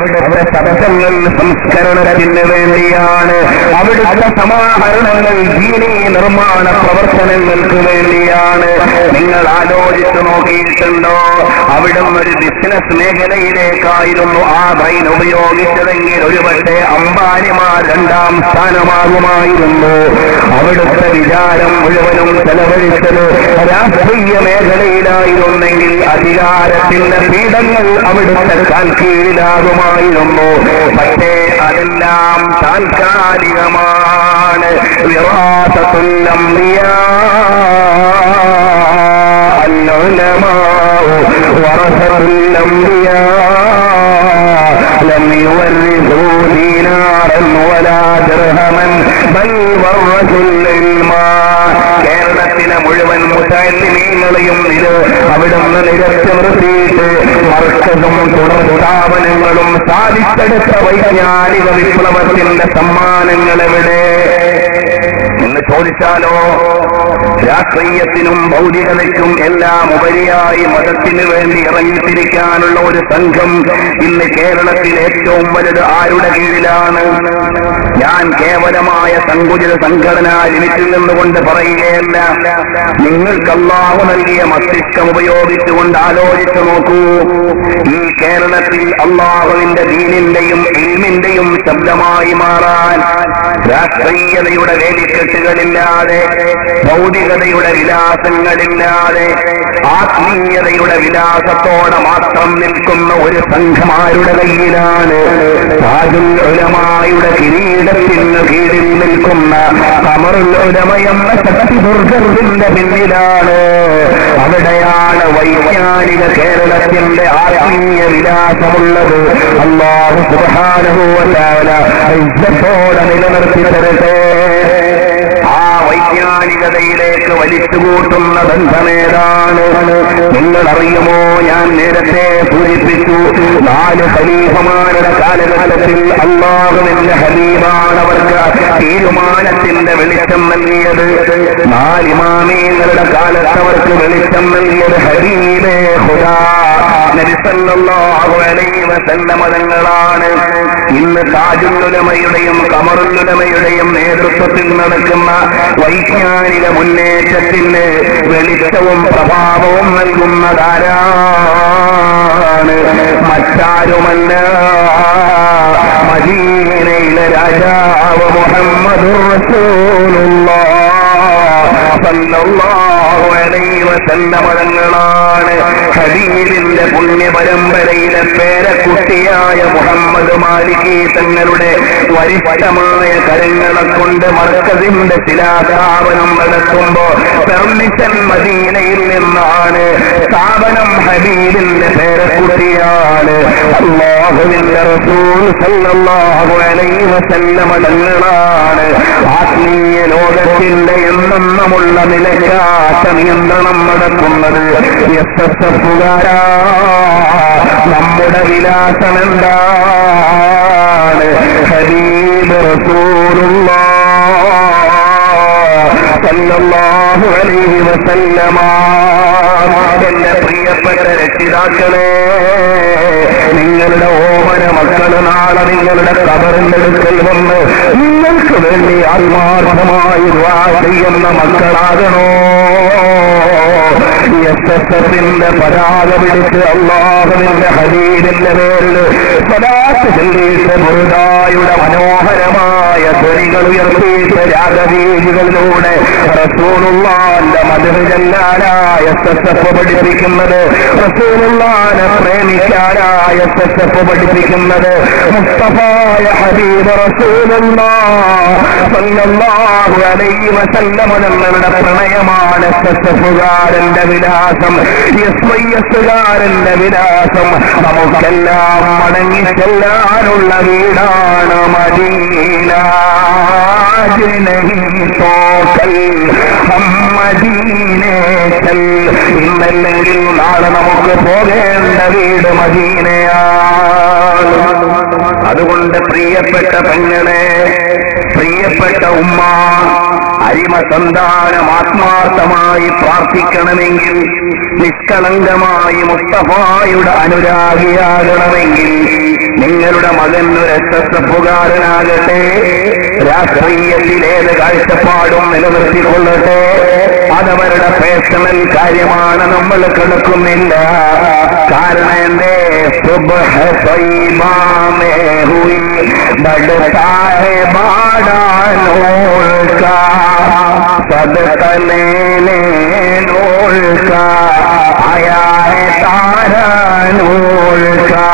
അവിടുത്തെ ശബ്ദങ്ങൾ സംസ്കരണത്തിന് വേണ്ടിയാണ്, അവിടുത്തെ സമാഹരണങ്ങൾ ദീനീ നിർമ്മാണ പ്രവർത്തനങ്ങൾക്ക് വേണ്ടിയാണ്. നിങ്ങൾ ആലോചിച്ചു നോക്കിയിട്ടുണ്ടോ? അവിടുന്ന് ഒരു ബിസിനസ് മേഖലയിലേക്കായിരുന്നു ആ ബ്രെയിൻ ഉപയോഗിച്ചതെങ്കിൽ ഒരുപക്ഷെ അംബാനിമാർ 2ാം സ്ഥാനമാകുമായിരുന്നു. അവിടുത്തെ വിചാരം മുഴുവനും ചെലവഴിച്ചത് രാഷ്ട്രീയ മേഖലയിലായിരുന്നെങ്കിൽ അധികാരത്തിന്റെ പീഠങ്ങൾ അവിടുത്തെ കാൽ കീഴിലാകുമായിരുന്നു. പക്ഷേ അതെല്ലാം താൽക്കാലികമാണ്. വിറാസത്തുൽ അംബിയാ العلماء ورثة الأنبياء لم يورثوا دينارا ولا درهما بل ورثوا العلم. കേരളത്തിലെ മുഴുവൻ മുതഅല്ലിമീങ്ങളെയും അവിടുന്ന് നിരത്തി നിർത്തിയിട്ട് മർക്കസും തുടർ സ്ഥാപനങ്ങളും സാധിച്ചെടുത്ത വൈജ്ഞാനിക വിപ്ലവത്തിന്റെ സമ്മാനങ്ങൾ എവിടെ എന്ന് ചോദിച്ചാലോ? രാഷ്ട്രീയത്തിനും ഭൗതികതയ്ക്കും എല്ലാം ഉപരിയായി മതത്തിന് വേണ്ടി ഇറങ്ങിത്തിരിക്കാനുള്ള ഒരു സംഘം ഇന്ന് കേരളത്തിൽ ഏറ്റവും വലുത് ആരുടെ കീഴിലാണ്? ഞാൻ കേവലമായ സങ്കുചിത സംഘടനാ ലിമിറ്റിൽ നിന്നുകൊണ്ട് പറയുകയല്ല. നിങ്ങൾക്ക് അല്ലാഹു നൽകിയ മസ്തിഷ്കം ഉപയോഗിച്ചുകൊണ്ട് ആലോചിച്ചു നോക്കൂ. ഈ കേരളത്തിൽ അല്ലാഹുവിന്റെ ദീനിന്റെയും ഇൽമിന്റെയും ശബ്ദമായി മാറാൻ രാഷ്ട്രീയതയുടെ വേലിക്കെട്ടുകളില്ലാതെ, ഭൗതികതയുടെ വിലാസങ്ങളില്ലാതെ, ആത്മീയതയുടെ വിലാസത്തോടെ മാത്രം നിൽക്കുന്ന ഒരു സംഘമാരുടെ കയ്യിലാണ്. താജുൽ ഉലമായുടെ കിരീടത്തിന് കീഴിൽ നിൽക്കുന്ന ഖമറുൽ ഉലമ എന്ന ശക്തിദുർഗത്തിന്റെ പിന്നിലാണ്. അവിടെയാണ് വൈജ്ഞാനിക കേരളത്തിന്റെ ആത്മീയ വിലാസമുള്ളത്. അല്ലാഹു സുബ്ഹാനഹു വ തആല ഇസ്സത്തോടെ നിലനിർത്തി തരട്ടെ. വൈജ്ഞാനികതയിലേക്ക് വലിച്ചുകൂട്ടുന്ന ബന്ധമേതാണ് നിങ്ങൾ അറിയുമോ? ഞാൻ നേരത്തെ സൂചിപ്പിച്ചു, 4 ഖലീഫമാരുടെ കാലഘട്ടത്തിൽ അല്ലാഹുവിന്റെ ഹബീബാണ് അവർക്ക് തീരുമാനത്തിന്റെ വെളിച്ചം നൽകിയത്. 4 ഇമാമീങ്ങളുടെ കാലത്ത് അവർക്ക് വെളിച്ചം നൽകിയത് ഹബീബേ ഖുദാ നബി സല്ലല്ലാഹു അലൈഹി വസല്ലം തങ്ങളാണ്. ഇന്ന് താജുൽ ഉലമയുടെയും ഖമറുൽ ഉലമയുടെയും നേതൃത്വത്തിൽ നടക്കുന്ന വൈജ്ഞാനിക മുന്നേറ്റത്തിന് വെളിച്ചവും പ്രഭാവവും നൽകുന്നതാരാണ്? മറ്റാരുമല്ല, മദീനയിലെ രാജാവ് മുഹമ്മദുർ റസൂലുള്ളാഹ് സല്ലല്ലാഹു അലൈഹി വസല്ലം തങ്ങളാണ്. ഹബീബിന്റെ പുണ്യ പരമ്പരയിലെ പേരക്കുട്ടിയായ മുഹമ്മദ് മാലികി തങ്ങളുടെ വരിഷ്ഠമായ കരങ്ങളെ കൊണ്ട് മർക്കസിന്റെ ശിലാസ്ഥാപനം നടത്തുമ്പോ പെർമിഷൻ മദീനയിൽ നിന്നാണ്. സ്ഥാപനം ഹബീബിന്റെ പേരക്കുട്ടിയാണ്. അല്ലാഹുവിന്റെ റസൂൽ സല്ലല്ലാഹു അലൈഹി വസല്ലം തങ്ങളാണ്. ആത്മീയ ലോകത്തിന്റെ എന്നെന്നുമുള്ള നിലയ്ക്കാത്ത നിയന്ത്രണം നടത്തുന്നത് എസ്എസ്എഫുകാരാ. നമ്മുടെ വിലാസം എന്താണ്? ഹബീബ് റസൂലുള്ളാഹ് സല്ലല്ലാഹു അലൈഹി വസല്ലമ. എന്റെ പ്രിയപ്പെട്ട രക്ഷിതാക്കളെ, നിങ്ങളുടെ ഓമന മക്കള് നാളെ നിങ്ങളുടെ ഖബറിന്റെ അടുക്കൽ വന്ന് നിങ്ങൾക്ക് വേണ്ടി ആത്മാർത്ഥമായി ദുആ ചെയ്യുന്ന മക്കളാകണോ? എസ്എസ്എഫിന്റെ പതാക പിടിച്ച് അല്ലാഹുവിന്റെ ഹബീബിന്റെ പേരിൽ സ്വലാത്ത് ചൊല്ലിയിട്ട് ബുർദായുടെ മനോഹരമായ ധ്വനികൾ ഉയർത്തിയിട്ട് രാഗവീതികളിലൂടെ റസൂലുള്ളാഹിന്റെ മദ്ഹ് ചൊല്ലാനായ എസ്എസ്എഫ് പഠിപ്പിക്കുന്നത്, റസൂലുള്ളാഹിനെ പ്രേമിക്കാനായ എസ്എസ്എഫ് പഠിപ്പിക്കുന്നത്, മുസ്തഫായ ഹബീബ് റസൂലുള്ളാഹ് സല്ലല്ലാഹു അലൈഹി വസല്ലം തങ്ങളുടെ പ്രണയമാണ് എസ്എസ്എഫുകാരന്റെ വിലാസം, എസ്വൈഎസുകാരന്റെ വിലാസം. നമുക്കെല്ലാം മടങ്ങി ചെല്ലാനുള്ള വീടാണ് മദീന. ഇന്നല്ലെങ്കിൽ നാളെ നമുക്ക് പോകേണ്ട വീട് മദീനയാണ്. അതുകൊണ്ട് പ്രിയപ്പെട്ട പെങ്ങളെ, പ്രിയപ്പെട്ട ഉമ്മ, അരിമ സന്താനം ആത്മാർത്ഥമായി പ്രാർത്ഥിക്കണമെങ്കിൽ, നിഷ്കളങ്കമായി മുസ്തഫായുടെ അനുരാഗിയാകണമെങ്കിൽ നിങ്ങളുടെ മകൻ ഒരു എസ്എസ്എഫുകാരനാകട്ടെ, രാഷ്ട്രീയത്തിലേത് കാഴ്ചപ്പാടും നിലനിർത്തിക്കൊള്ളട്ടെ, അതവരുടെ പേഴ്സണൽ കാര്യമാണ്, നമ്മൾ കിടക്കുന്നില്ല. കാരണം എന്തേ, സുബ്ഹ് തയ്യിബാ മേ ഹുയി ബഡ്താ ഹൈ ബാടാ നൂർ കാ, സദഖ ലേനെ നൂർ കാ, ആയാ ഹൈ താരാ നൂർ കാ.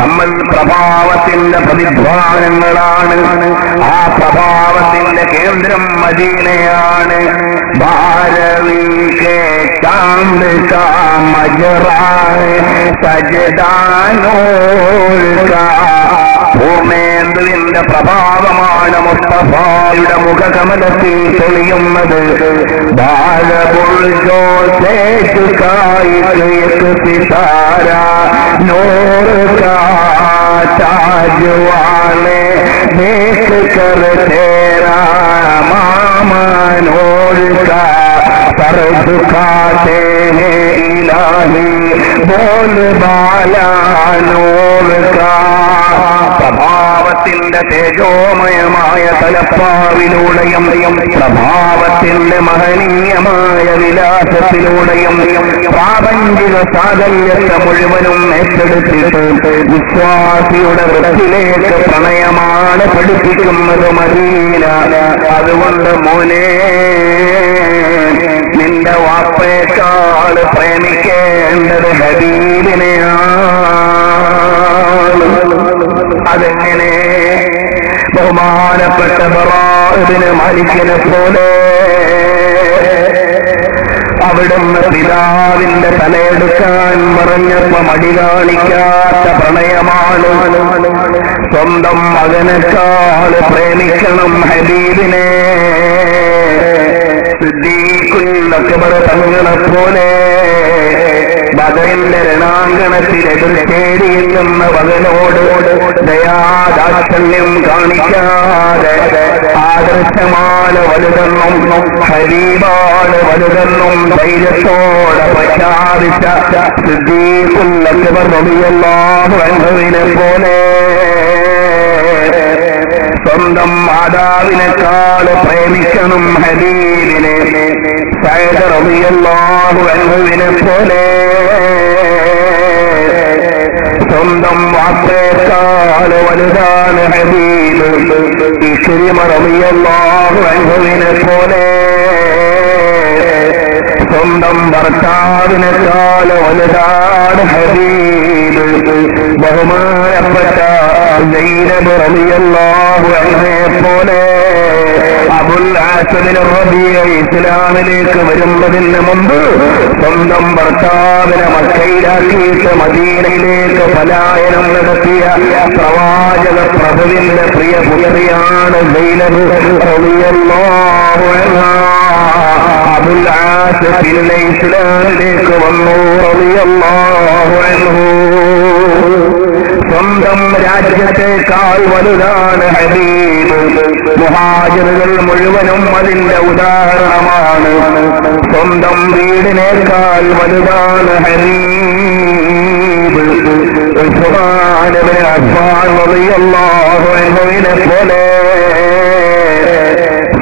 നമ്മൾ പ്രഭാവത്തിന്റെ പ്രതിധ്വാനങ്ങളാണ്. ആ പ്രഭാവത്തിന്റെ കേന്ദ്രം മദീനയാണ്. ഭാരവി കെ ചാന്ദ് കാ മജറാ സജദാ നൂർ കാ. പൂർണ്ണേന്ദുവിന്റെ പ്രഭാവമാണ് മുസ്തഫായുടെ മുഖകമലത്തിൽ തെളിയുന്നത്. ബാലബുൾജോ സിതാരാ നൂർ കാ താജ് വാലെ ദേഖ് കർ തേരാ മാമാ നൂർ കാ സർ झुकाते हैं इलाही बोल बाला नूर का. പ്രഭാവത്തിന്റെ തേജോമയമായ തലപ്പാവിലൂടെയും പ്രഭാവത്തിന്റെ മഹനീയമായ വിലാസത്തിലൂടെയും പ്രാപഞ്ചിക സാകല്യത്തെ മുഴുവനും ഏറ്റെടുത്തിട്ട് വിശ്വാസിയുടെ വൃത്തിയിലേക്ക് പ്രണയമാണ് പഠിപ്പിക്കുന്നത് മദീന. അതുകൊണ്ട് മോനെ, നിന്റെ വാപ്പയേക്കാൾ പ്രേമിക്കേണ്ടത് ഹബീബിനെയാണ്. അതെങ്ങനെ? ബഹുമാനപ്പെട്ട ബറാ ഇബ്നു മാലിക്കിനെ പോലെ അവിടുന്ന് പിതാവിന്റെ തലയെടുക്കാൻ പറഞ്ഞപ്പോ മടി കാണിക്കാത്ത പ്രണയമാണ്. സ്വന്തം മകനേക്കാൾ പ്രേമിക്കണം ഹബീബിനെ. സിദ്ദീഖുൽ അക്ബർ തങ്ങളെ പോലെ ബദറിന്റെ രണാങ്കണത്തിൽ എതിർച്ചേരിയിൽ നിന്ന് മകനോട് ദയാദാക്ഷണ്യം കാണിക്കാതെ ആദർശമാണ് വലുതെന്നും ഹബീബാണ് വലുതെന്നും ധൈര്യത്തോടെ പ്രഖ്യാപിച്ച സിദ്ദീഖുൽ അക്ബർ റളിയല്ലാഹു അൻഹുവിനെ പോലെ സ്വന്തം മാതാവിനേക്കാൾ പ്രേമിക്കണം ഹബീബിനെ. സഅദ് റളിയല്ലാഹു അൻഹുവിനെ പോലെ സ്വന്തം വാപ്പയേക്കാൾ വലുതാണ് ഹബീബ്. ഇക്രിമ റളിയല്ലാഹു അൻഹുവിനെ പോലെ സ്വന്തം ഭർത്താവിനേക്കാൾ വലുതാണ് ഹബീബ്. ബഹുമാനപ്പെട്ട സയ്യിദ് റളിയല്ലാഹു അൻഹയെ പോലെ അബുൽ ആസിബിൻ റബീഅ ഇസ്ലാമിലേക്ക് വരുന്നതിന് മുമ്പ് സ്വന്തം ഭർത്താവിനെ മക്കയിലാക്കിയിട്ട് മദീനയിലേക്ക് പലായനം നടത്തിയ പ്രവാചക പ്രഭുവിന്റെ പ്രിയ പുത്രിയാണ് സൈനബ് റളിയല്ലാഹു അൻഹാ. അബുൽ ആസ് പിന്നെ ഇസ്ലാമിലേക്ക് വന്നു റളിയല്ലാഹു അൻഹു. സ്വന്തം രാജ്യത്തെക്കാൾ വലുതാണ് ഹബീബ്. മുഹാജിറുകൾ മുഴുവനും അതിന്റെ ഉദാഹരണമാണ്. സ്വന്തം വീടിനേക്കാൾ വലുതാണ് ഹബീബ്. ഉസ്മാൻ ഇബ്നു അഫ്ഫാൻ റളിയല്ലാഹു അൻഹുവിനെ പോലെ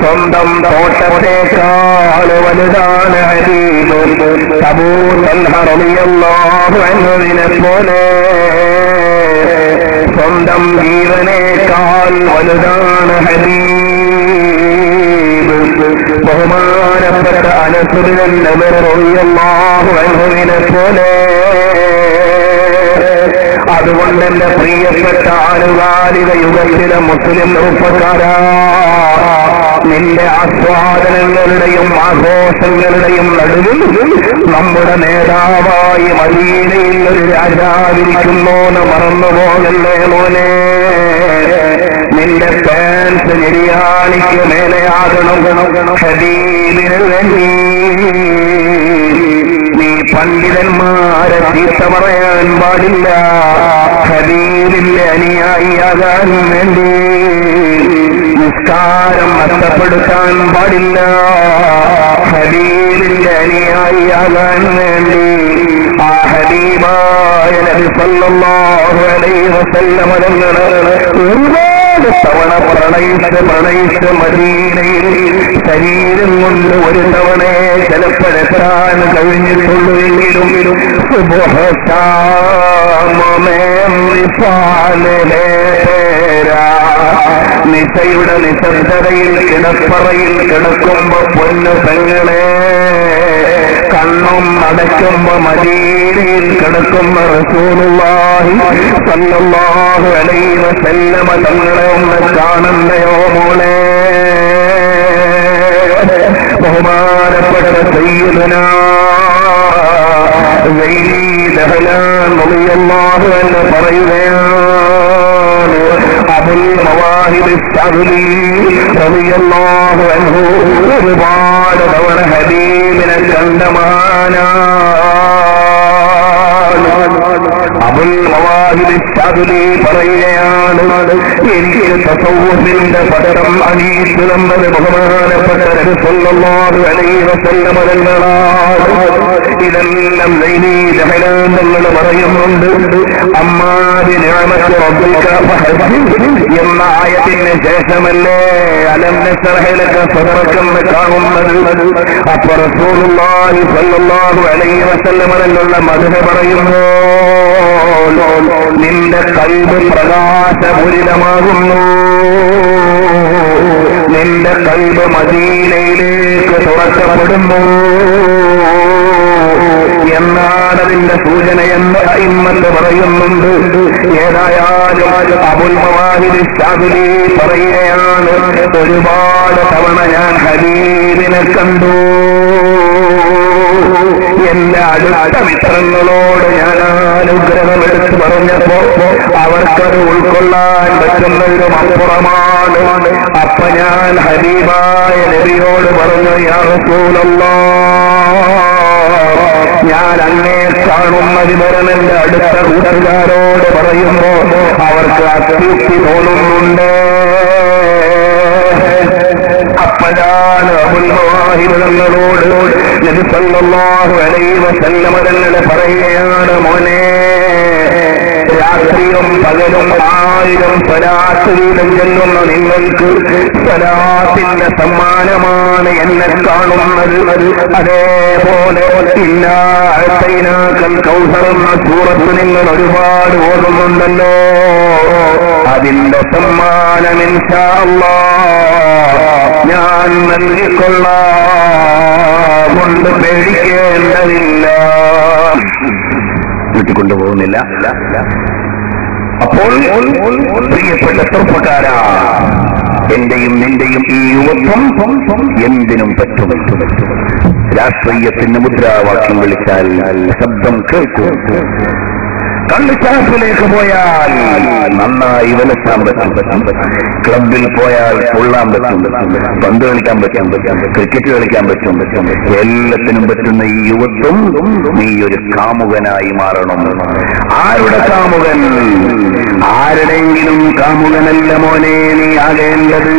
സ്വന്തം തോട്ടത്തേക്കാൾ വലുതാണ് ഹബീബ്. അബൂ തൽഹ റളിയല്ലാഹു അൻഹുവിനെ പോലെ സ്വന്തം ജീവനേക്കാൾ വലുതാണ് ഹബീബ്. ബഹുമാനപ്പെട്ട അനസ് ഇബ്നു നബർ റളിയല്ലാഹു അൻഹുവിനെ പോലെ. അതുകൊണ്ട് എന്റെ പ്രിയപ്പെട്ട ആനുകാലിക യുഗത്തിലെ മുസ്ലിം ചെറുപ്പക്കാരാ, നിന്റെ ആസ്വാദനങ്ങളുടെയും ആഘോഷങ്ങളുടെയും നടുവിൽ നമ്മുടെ നേതാവായി മദീനയിൽ ഒരു രാജാവിരിക്കുന്നോന്ന് മറന്നുപോകല്ലേ മോനെ. നിന്റെ പാൻസ് നിര്യാണിക്ക് മേലെയാകണം ഹബീബിന് വേണ്ടി. നീ പണ്ഡിതന്മാരെ ചീത്ത പറയാൻ പാടില്ല, ഹബീബിന്റെ അനുയായിയാകാൻ വേണ്ടി. നിസ്കാരം നഷ്ടപ്പെടുത്താൻ പാടില്ല, ഹബീബിന്റെ അനുയായിയാകാൻ വേണ്ടി. ആ ഹബീബായ നബി സല്ലല്ലാഹു അലൈഹി വസല്ലം തങ്ങളെ ഒരുപാട് തവണ പ്രണയിച്ച് മദീനയിൽ ശരീരം കൊണ്ട് ഒരു തവണ ചിലപ്പോഴെത്താൻ കഴിഞ്ഞിട്ടുള്ളൂ എങ്കിലും നിശയുടെ നിശബ്ദതയിൽ കിടപ്പറയിൽ കിടക്കുമ്പോ പൊന്നു പെങ്ങളെ കണ്ണും അടയ്ക്കുമ്പോ മദീനയിൽ കിടക്കുന്ന റസൂലുള്ളാഹി സ്വല്ലല്ലാഹു അലൈഹി വസല്ലമ തങ്ങളെ ഒന്ന് കാണണ്ടയോ മോളെ? ബഹുമാനപ്പെട്ട സയ്യിദുനാ സയ്യിദി ദഹ്ലാൻ റളിയല്ലാഹു അൻഹു പറയുകയാണ്, അബുൽ മവാഹിബ് അശ്ശഅ്ലി റളിയല്ലാഹു അൻഹു ഒരുപാട് തവണ ഹബീബിനെ കണ്ട മഹാനാണ്. അബുൽ മവാഹിബ് അശ്ശഅ്ലി പറയുകയാണ്, എനിക്ക് തസവ്വുഫിന്റെ പദം അണിയിച്ചു തന്നത് ബഹുമാനപ്പെട്ട നബി സല്ലല്ലാഹു അലൈഹി വസല്ലം തങ്ങളാണ്. ഇതെല്ലാം സയ്യിദി ദഹ്ലാൻ തങ്ങൾ പറയുന്നുണ്ട്. അമ്മാ ബിനിഅമത്തി റബ്ബിക ഫഹദ്ദിസ് എന്ന ആയത്തിന് ശേഷമല്ലേ അലം നശ്റഹ് ലക സദ്റക എന്ന് കാണുന്നത്. അപ്പോൾ റസൂലുള്ളാഹി സ്വല്ലല്ലാഹു അലൈഹി വസല്ലം തങ്ങളുടെ മദ്ഹ് പറയുന്നു, നിന്റെ കൽബ് പ്രകാശപൂരിതമാകുന്നു, നിന്റെ കൽബ് മദീനയിലേക്ക് തുറക്കപ്പെടുന്നു എന്നാണ് അതിന്റെ സൂചനയെന്ന് അയിമ്മത്ത് പറയുന്നുണ്ട്. ഏതായാലും അബുൽ മവാഹിബ് അശ്ശഅ്ലി പറയുകയാണ്, ഒരുപാട് തവണ ഞാൻ ഹബീബിനെ കണ്ടു. എന്റെ അടുത്ത മിത്രങ്ങളോട് ഞാൻ അനുഗ്രഹം എടുത്തു പറഞ്ഞപ്പോ അവർക്കത് ഉൾക്കൊള്ളാൻ പറ്റുന്നതിനും അപ്പുറമാണ്. അപ്പൊ ഞാൻ ഹബീബായ നബിയോട് പറഞ്ഞു, യാ റസൂലല്ലാഹ്, ഞാൻ അങ്ങേ കാണുന്നത് വരെ എന്റെ അടുത്ത കൂട്ടുകാരോട് പറയുമ്പോ അവർക്ക് അത്യുക്തി തോന്നുന്നുണ്ട്. അപ്പോഴാണ് അബുൽ മവാഹിബ് തങ്ങളോട് നബി സല്ലല്ലാഹു അലൈഹി വസല്ലം തങ്ങൾ പറയുകയാണ്, മോനെ, രാത്രിയും പകലും 1000 സ്വലാത്ത് വീതം ചെല്ലുന്ന നിങ്ങൾക്ക് സ്വലാത്തിന്റെ സമ്മാനമാണ് എന്നെ കാണുന്നത്. അതേപോലെ ഇന്നാഅതൈനാകൽ കൗസർ എന്ന സൂറത്ത് നിങ്ങൾ ഒരുപാട് ഓർമ്മയുണ്ടല്ലോ, അതിന്റെ സമ്മാനം ഇൻഷാ അല്ലാഹ് ഞാൻ നൽകിക്കൊള്ളാം, കൊണ്ട് പേടിക്കേണ്ടതില്ല. വീട്ടിക്കൊണ്ടുപോകുന്നില്ല. അപ്പോൾ പ്രിയപ്പെട്ട ചെറുപ്പക്കാരാ, എന്റെയും നിന്റെയും ഈ യുവത്വം എന്തിനും പറ്റും. രാഷ്ട്രീയത്തിന് മുദ്രാവാക്യം വിളിച്ചാൽ ശബ്ദം കേൾക്കും. കള്ളുചാപ്പിലേക്ക് പോയാൽ നന്നായി വിലസാൻ പറ്റും, ക്ലബിൽ പോയാൽ കൊള്ളാൻ പറ്റും, പന്ത് കളിക്കാൻ പറ്റും, ക്രിക്കറ്റ് കളിക്കാൻ പറ്റും, എല്ലാത്തിനും പറ്റുന്ന ഈ യുവത്വം നീ ഒരു കാമുകനായി മാറണം. ആരുടെ കാമുകൻ? ആരുടെയെങ്കിലും കാമുകനല്ല മോനെ നീ ആകേണ്ടത്.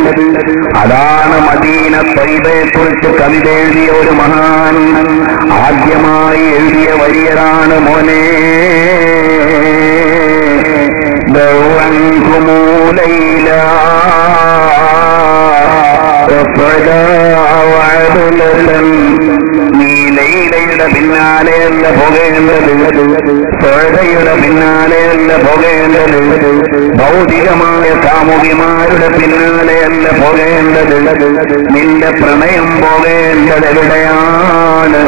അതാണ് മദീന ത്വയ്ബയെ കുറിച്ച് കവിത എഴുതിയ ഒരു മഹാൻ ആദ്യമായി എഴുതിയ വരിയതാണ്, മോനെ, عنكم ليلا وصدا وعدلا. നീ ലൈലയുടെ പിന്നാലെയല്ല പോകേണ്ടത്, സ്വതയുടെ പിന്നാലെയല്ല പോകേണ്ടത്, ഭൗതികമായ കാമുകിമാരുടെ പിന്നാലെയല്ല പോകേണ്ടത്. നിന്റെ പ്രണയം പോകേണ്ടത് എവിടെയാണ്?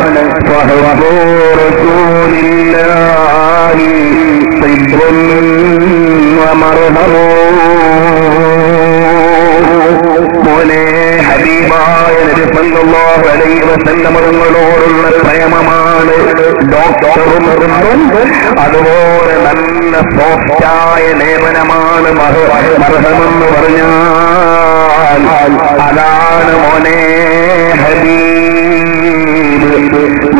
മോനെ, ഹബീബായ നബി സല്ലല്ലാഹു അലൈഹി വസല്ലം തങ്ങളോടുള്ള പ്രേമമാണ് ഡോക്ടറും അതുപോലെ നല്ല സോഫ്റ്റായ ലേപനമാണ് മർഹമെന്ന് പറഞ്ഞാൽ അതാണ് മോനെ ഹബീബ്.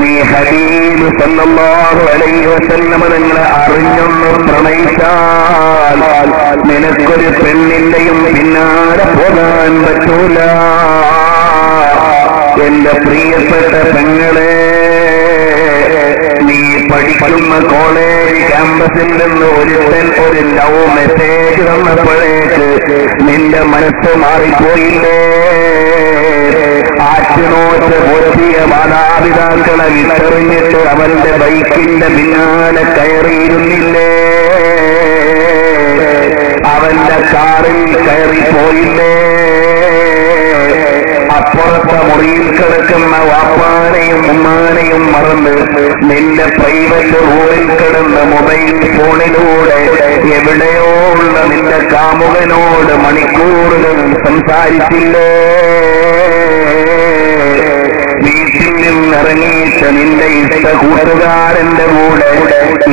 നീ ഹബീബ് സല്ലല്ലാഹു അലൈഹി വസല്ലം തങ്ങളെ അറിഞ്ഞൊന്ന് പ്രണയിച്ചാൽ നിനക്കൊരു പെണ്ണിന്റെയും പിന്നാലെ പോകാൻ പറ്റൂല. എന്റെ പ്രിയപ്പെട്ട പെങ്ങളെ, നീ പഠിക്കുന്ന കോളേജ് ക്യാമ്പസിൽ നിന്ന് ഒരു ലവ് മെസ്സേജ് തന്നപ്പോഴേക്ക് നിന്റെ മനസ്സ് മാറിപ്പോയില്ലേ? ആറ്റുനോട്ട് പൊത്തിയ മാതാപിതാക്കളെ വിട്ടെറിഞ്ഞിട്ട് അവന്റെ ബൈക്കിന്റെ പിന്നാലെ കയറിയിരുന്നില്ലേ? അവന്റെ കാറിൽ കയറിപ്പോയില്ലേ? അപ്പുറത്തെ മുറിയിൽ കിടക്കുന്ന വാപ്പാനെയും ഉമ്മാനെയും മറന്ന് നിന്റെ പ്രൈവറ്റ് റൂമിൽ കിടന്ന് മൊബൈൽ ഫോണിലൂടെ എവിടെയോ ഉള്ള നിന്റെ കാമുകനോട് മണിക്കൂറുകൾ സംസാരിച്ചില്ലേ? വീട്ടിൽ നിന്നിറങ്ങിയിട്ട് നിന്റെ ഇഷ്ട കൂട്ടുകാരന്റെ കൂടെ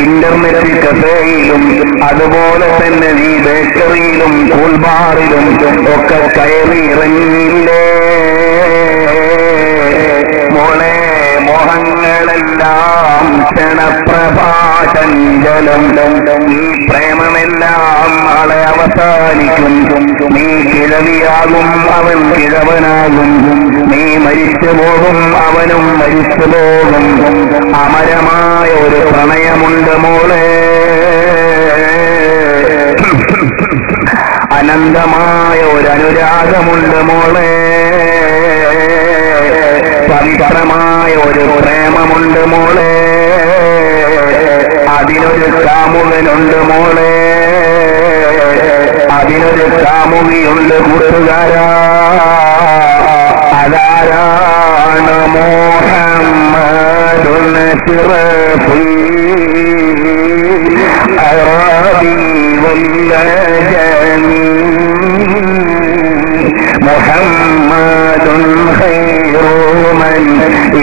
ഇന്റർനെറ്റ് കഫേയിലും അതുപോലെ തന്നെ നീ ബേക്കറിയിലും കൂൾബാറിലും ഒക്കെ കയറി ഇറങ്ങിയില്ലേ? മോളെ, മോഹങ്ങളെല്ലാം ക്ഷണപ്രഭാചഞ്ചലം. ഈ പ്രേമമെല്ലാം നാളെ അവസാനിക്കും. നീ കിഴവിയാകും, അവൻ കിഴവനാകും. നീ മരിച്ചു പോകും, അവനും മരിച്ചു പോകും. അമരമായ ഒരു പ്രണയമുണ്ട് മോളെ, അനന്തമായ ഒരു അനുരാഗമുണ്ട് മോളെ, പവിത്രമായ ഒരു പ്രേമമുണ്ട് മോളെ, അതിനൊരു കാമുകനുണ്ട് മോളെ, അതിനൊരു കാമുകിയുണ്ട് കൂട്ടുകാരാ. അതാരാണ്? മുഹമ്മദുൻ അശ്റഫുൽ അറബി വല്ലജമി, മുഹമ്മദുൻ ഖൈറു മൻ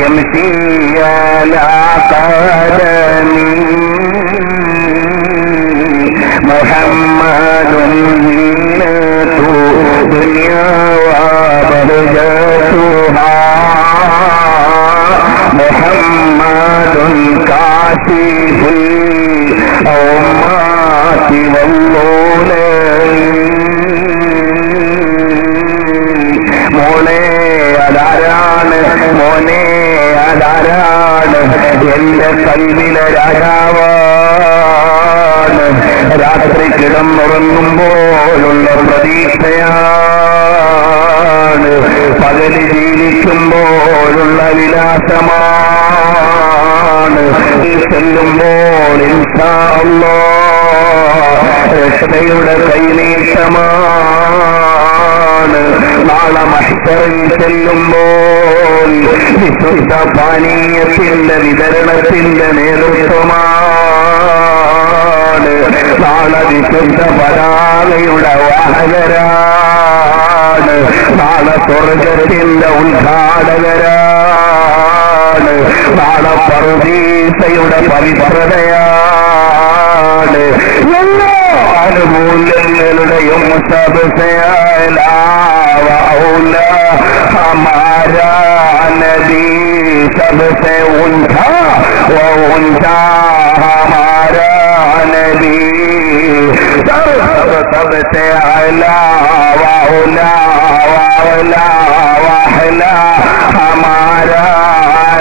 യംശി അലാ ഖദമി, മുഹമ്മദുൻ സീനതു ദുനിയാ വബഹജതുഹാ, മുഹമ്മദുൻ കാശിഫുൽ ഉമ്മാതി വല്ലുലൈ. മോളെ, അതാരാണ്? മോനെ, അതാരാണ്? എന്റെ കൽവിലെ രാജാവാണ്. രാത്രി കിടന്നുറങ്ങുമ്പോഴുള്ള പ്രതീക്ഷയാണ്, പകല് ജീവിക്കുമ്പോഴുള്ള വിലാസമാണ്. ചെല്ലുമ്പോൾ ഇൻഷാ അല്ലാഹ് രക്ഷയുടെ കൈനീട്ടമാണ്. നാളെ മഹ്ശറിൽ ചെല്ലുമ്പോൾ വിശുദ്ധ പാനീയത്തിന്റെ വിതരണത്തിന്റെ നേതൃത്വമാണ്. നാളെ വിശുദ്ധ പതാകയുടെ വാഹകരാണ്. നാളെ സ്വർഗത്തിന്റെ ഉദ്ഘാടകരാണ്. നാളെ പറുദീസയുടെ പവിത്രതയാണ്. എല്ലാ ആനുകൂല്യങ്ങളുടെയും हमारा नबी सबसे ऊंचा वो ऊंचा हमारा नबी सबसे आला वाला वाला वाहला हमारा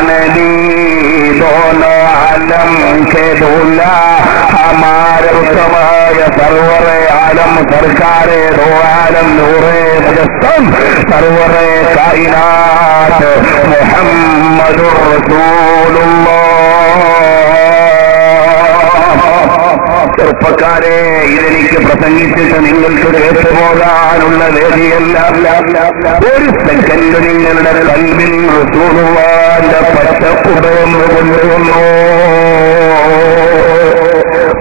नबी दोनों आलम के दूल्हा हमारे उत्तमाय सर्वर आलम सरकारे दो आलम नूरे मुजस्सम सर्वर कायनात मुहम्मदुर रसूलुल्लाह. ചെറുപ്പക്കാരെ, ഇതെനിക്ക് പ്രസംഗിച്ചിട്ട് നിങ്ങൾക്ക് കേട്ടുപോകാനുള്ള വേദിയല്ല. ഒരു സെക്കൻഡ് നിങ്ങളുടെ കൽവിൽ റസൂലുള്ളാഹിന്റെ പച്ചപ്പുടയം കൊണ്ടുവന്നു.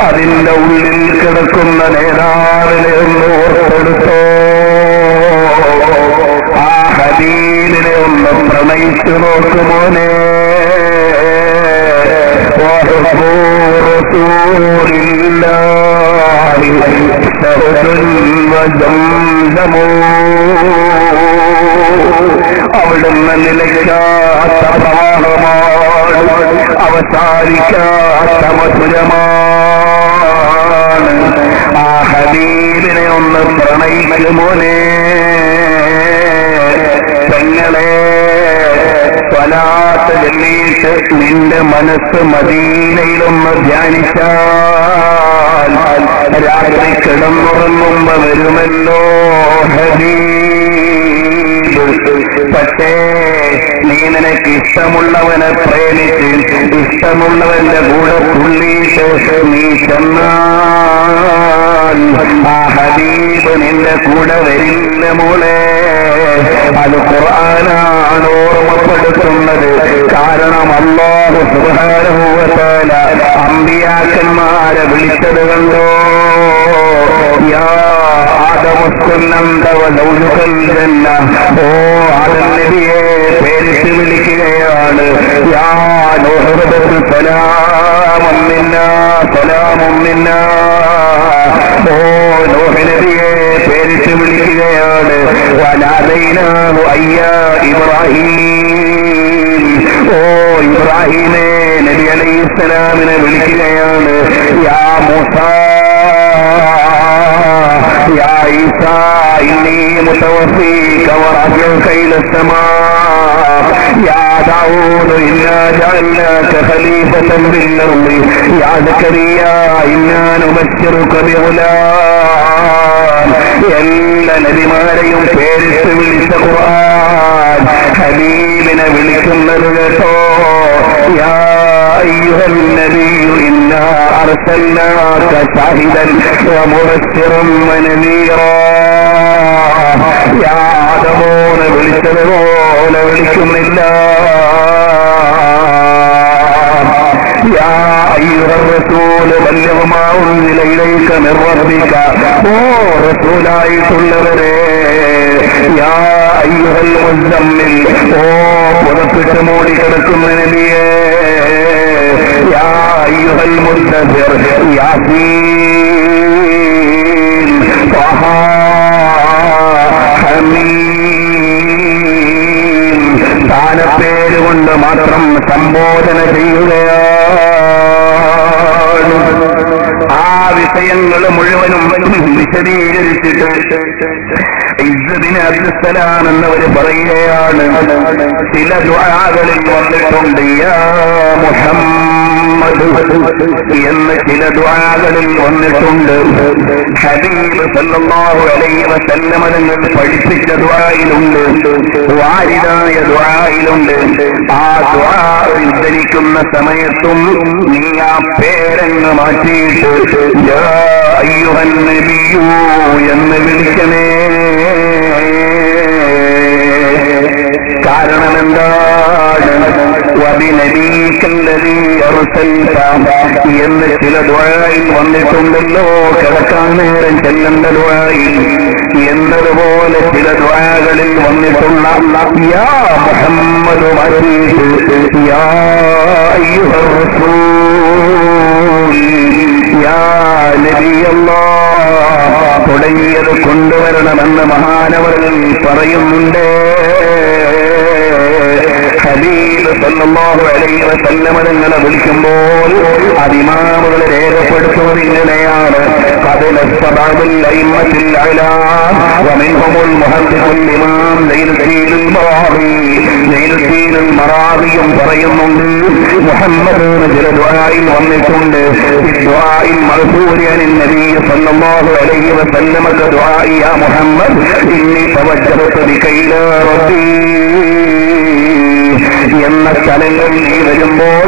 അതിന്റെ ഉള്ളിൽ കിടക്കുന്ന നേതാവിനെ ഒന്ന് ഓർത്തെടുത്തോ. ആ ഹബീബിനെ ഒന്ന് പ്രണയിച്ചു നോക്കുമോനെ. അവിടുന്ന് നിലയ്ക്കാത്ത പ്രവാഹമാണ്, അവസാനിക്കാത്ത മധുരമാണ്. ആ ഹബീബിനെ ഒന്ന് പ്രണയിക്കുമോനെ. പെങ്ങളെ, സ്വലാത്ത് ചൊല്ലിയിട്ട് നിന്റെ മനസ്സ് മദീനയിലൊന്ന് ധ്യാനിച്ചാൽ രാത്രി കിടന്നുറങ്ങുമ്പോ വരുമല്ലോ ഹബീബ്. പക്ഷേ നീ നിനക്ക് ഇഷ്ടമുള്ളവനെ പ്രേമിച്ച് ഇഷ്ടമുള്ളവന്റെ കൂടെ തുള്ളിയിട്ട് നീ ചെന്നാൽ ആ ഹബീബ് നിന്റെ കൂടെ വരില്ല മോളെ. അത് ഖുർആനാണ് ഓർമ്മപ്പെടുത്തുന്നത്. കാരണം അല്ലാഹു സുബ്ഹാനഹു വ തആല അമ്പിയാക്കന്മാരെ വിളിച്ചത് കണ്ടോ? യാ ആദമുസ്കുൻ അൻത വ സൗജുകൽ ജന്ന. ഓ ആദം നബിയെ പേരിട്ട് വിളിക്കുകയാണ്. യാ നൂഹ് സലാമുൻ മിന്നാ സലാമുൻ മിന്നാ. ഓ നൂഹ് നബിയെ പേരിട്ട് വിളിക്കുകയാണ്. വനാദൈനാഹു അയ്യാ ഇബ്രാഹീം. ഓ ഇബ്രാഹീമേ നബി അലൈഹിസ്സലാമിനെ വിളിക്കുകയാണ്. യാ മൂസാ യാ ഈസാ ഇന്നി മുതവഫീക വറഫഉക ഇല السമാ. യാ ദാവൂദ് ഇന്നാ ജഅൽനാക ഖലീഫതൻ ഫിൽ അർളി. യാ സക്കരിയാ ഇന്നാ നുബശ്ശിറുക ബിഗുലാം. എല്ലാ നബിമാരെയും പേരിട്ട് വിളിച്ച ഖുർആൻ ഹബീബിനെ വിളിക്കുന്നത് കേട്ടോ. യാ അയ്യുഹൻ നബിയ്യു ഇന്നാ അർസൽനാക ഷാഹിദൻ വമുബശ്ശിറൻ വനദീറാ. യാ ആദമോനെ വിളിച്ചതുപോലെ വിളിക്കുന്നില്ല. യാ അയ്യുഹർ റസൂൽ ബല്ലിഗ് മാ ഉൻസില ഇലൈക മിർ റബ്ബിക. ഓ റസൂലായിട്ടുള്ളവരെ. യാ അയ്യുഹൽ മുസമ്മിൽ. ഓ പുറത്തിട്ട് മൂടി കിടക്കുന്ന നബിയേ. യാ അയ്യുഹൽ മുദ്ദസിർ. യാസീൻ ത്വഹ ഹമീം. സ്ഥാനപ്പേര് കൊണ്ട് മാത്രം സംബോധന ചെയ്യുകയാണ്. ആ വിഷയങ്ങൾ മുഴുവനും വിശദീകരിച്ചിട്ട് ഇസ്സബിന് അബ്ദുസ്സലാം എന്നവര് പറയുകയാണ്. ചില ദുആകളിൽ വന്നിട്ടുണ്ട് യാ മുഹമ്മദ് എന്ന് ചില ദുആകളിൽ വന്നിട്ടുണ്ട്. ഹബീബ് സല്ലല്ലാഹു അലൈഹി വസല്ലം തങ്ങൾ പഠിപ്പിച്ച ദുആയിലുണ്ട്, വാരിദായ ദുആയിലുണ്ട്. ആ ദുആ ഉദ്ധരിക്കുന്ന സമയത്തും നീ ആ പേരങ്ങ് മാറ്റിയിട്ട് യാ അയ്യുഹൻ നബിയ്യു എന്ന് വിളിക്കണേ. കാരണം എന്താണ്? വബിനബീക്കല്ലദീ അർസൽത എന്ന് ചില ദുആയിൽ വന്നിട്ടുണ്ടല്ലോ. കിടക്കാൻ നേരം ചെല്ലേണ്ട ദുആയിൽ എന്നതുപോലെ ചില ദുആകളിൽ വന്നിട്ടുള്ള യാ മുഹമ്മദ് മാറ്റിയിട്ട് യാ അയ്യുഹർ റസൂൽ യാ നബിയല്ലാഹ് തുടങ്ങിയത് കൊണ്ടുവരണമെന്ന് മഹാനവറുകൾ പറയുന്നുണ്ട്. ഹബീബ് സല്ലല്ലാഹു അലൈഹി വസല്ലം തങ്ങളെ വിളിക്കുമ്പോൾ അതിമാമുകൾ രേഖപ്പെടുത്തുന്നത് ഇങ്ങനെയാണ്. ഖദല സബഅൽ അയിമ്മത്തിൽ അലാ വമിൻഹുൽ മുഹദ്ദിസുൽ ഇമാം സൈനുദ്ദീനുൽ മറാവിയും പറയുന്നുണ്ട്. മുഹമ്മദ് ചില ദുആയിൽ വന്നിട്ടുണ്ട്. ഈ ദുആയിൽ മർഫൂഅൻ നബി സല്ലല്ലാഹു അലൈഹി വസല്ലം ദുആ യാ മുഹമ്മദ് ഇന്നി തവജ്ജഹതു ബിക ഇലാ റബ്ബി എന്ന സ്ഥലങ്ങൾ നീ വരുമ്പോൾ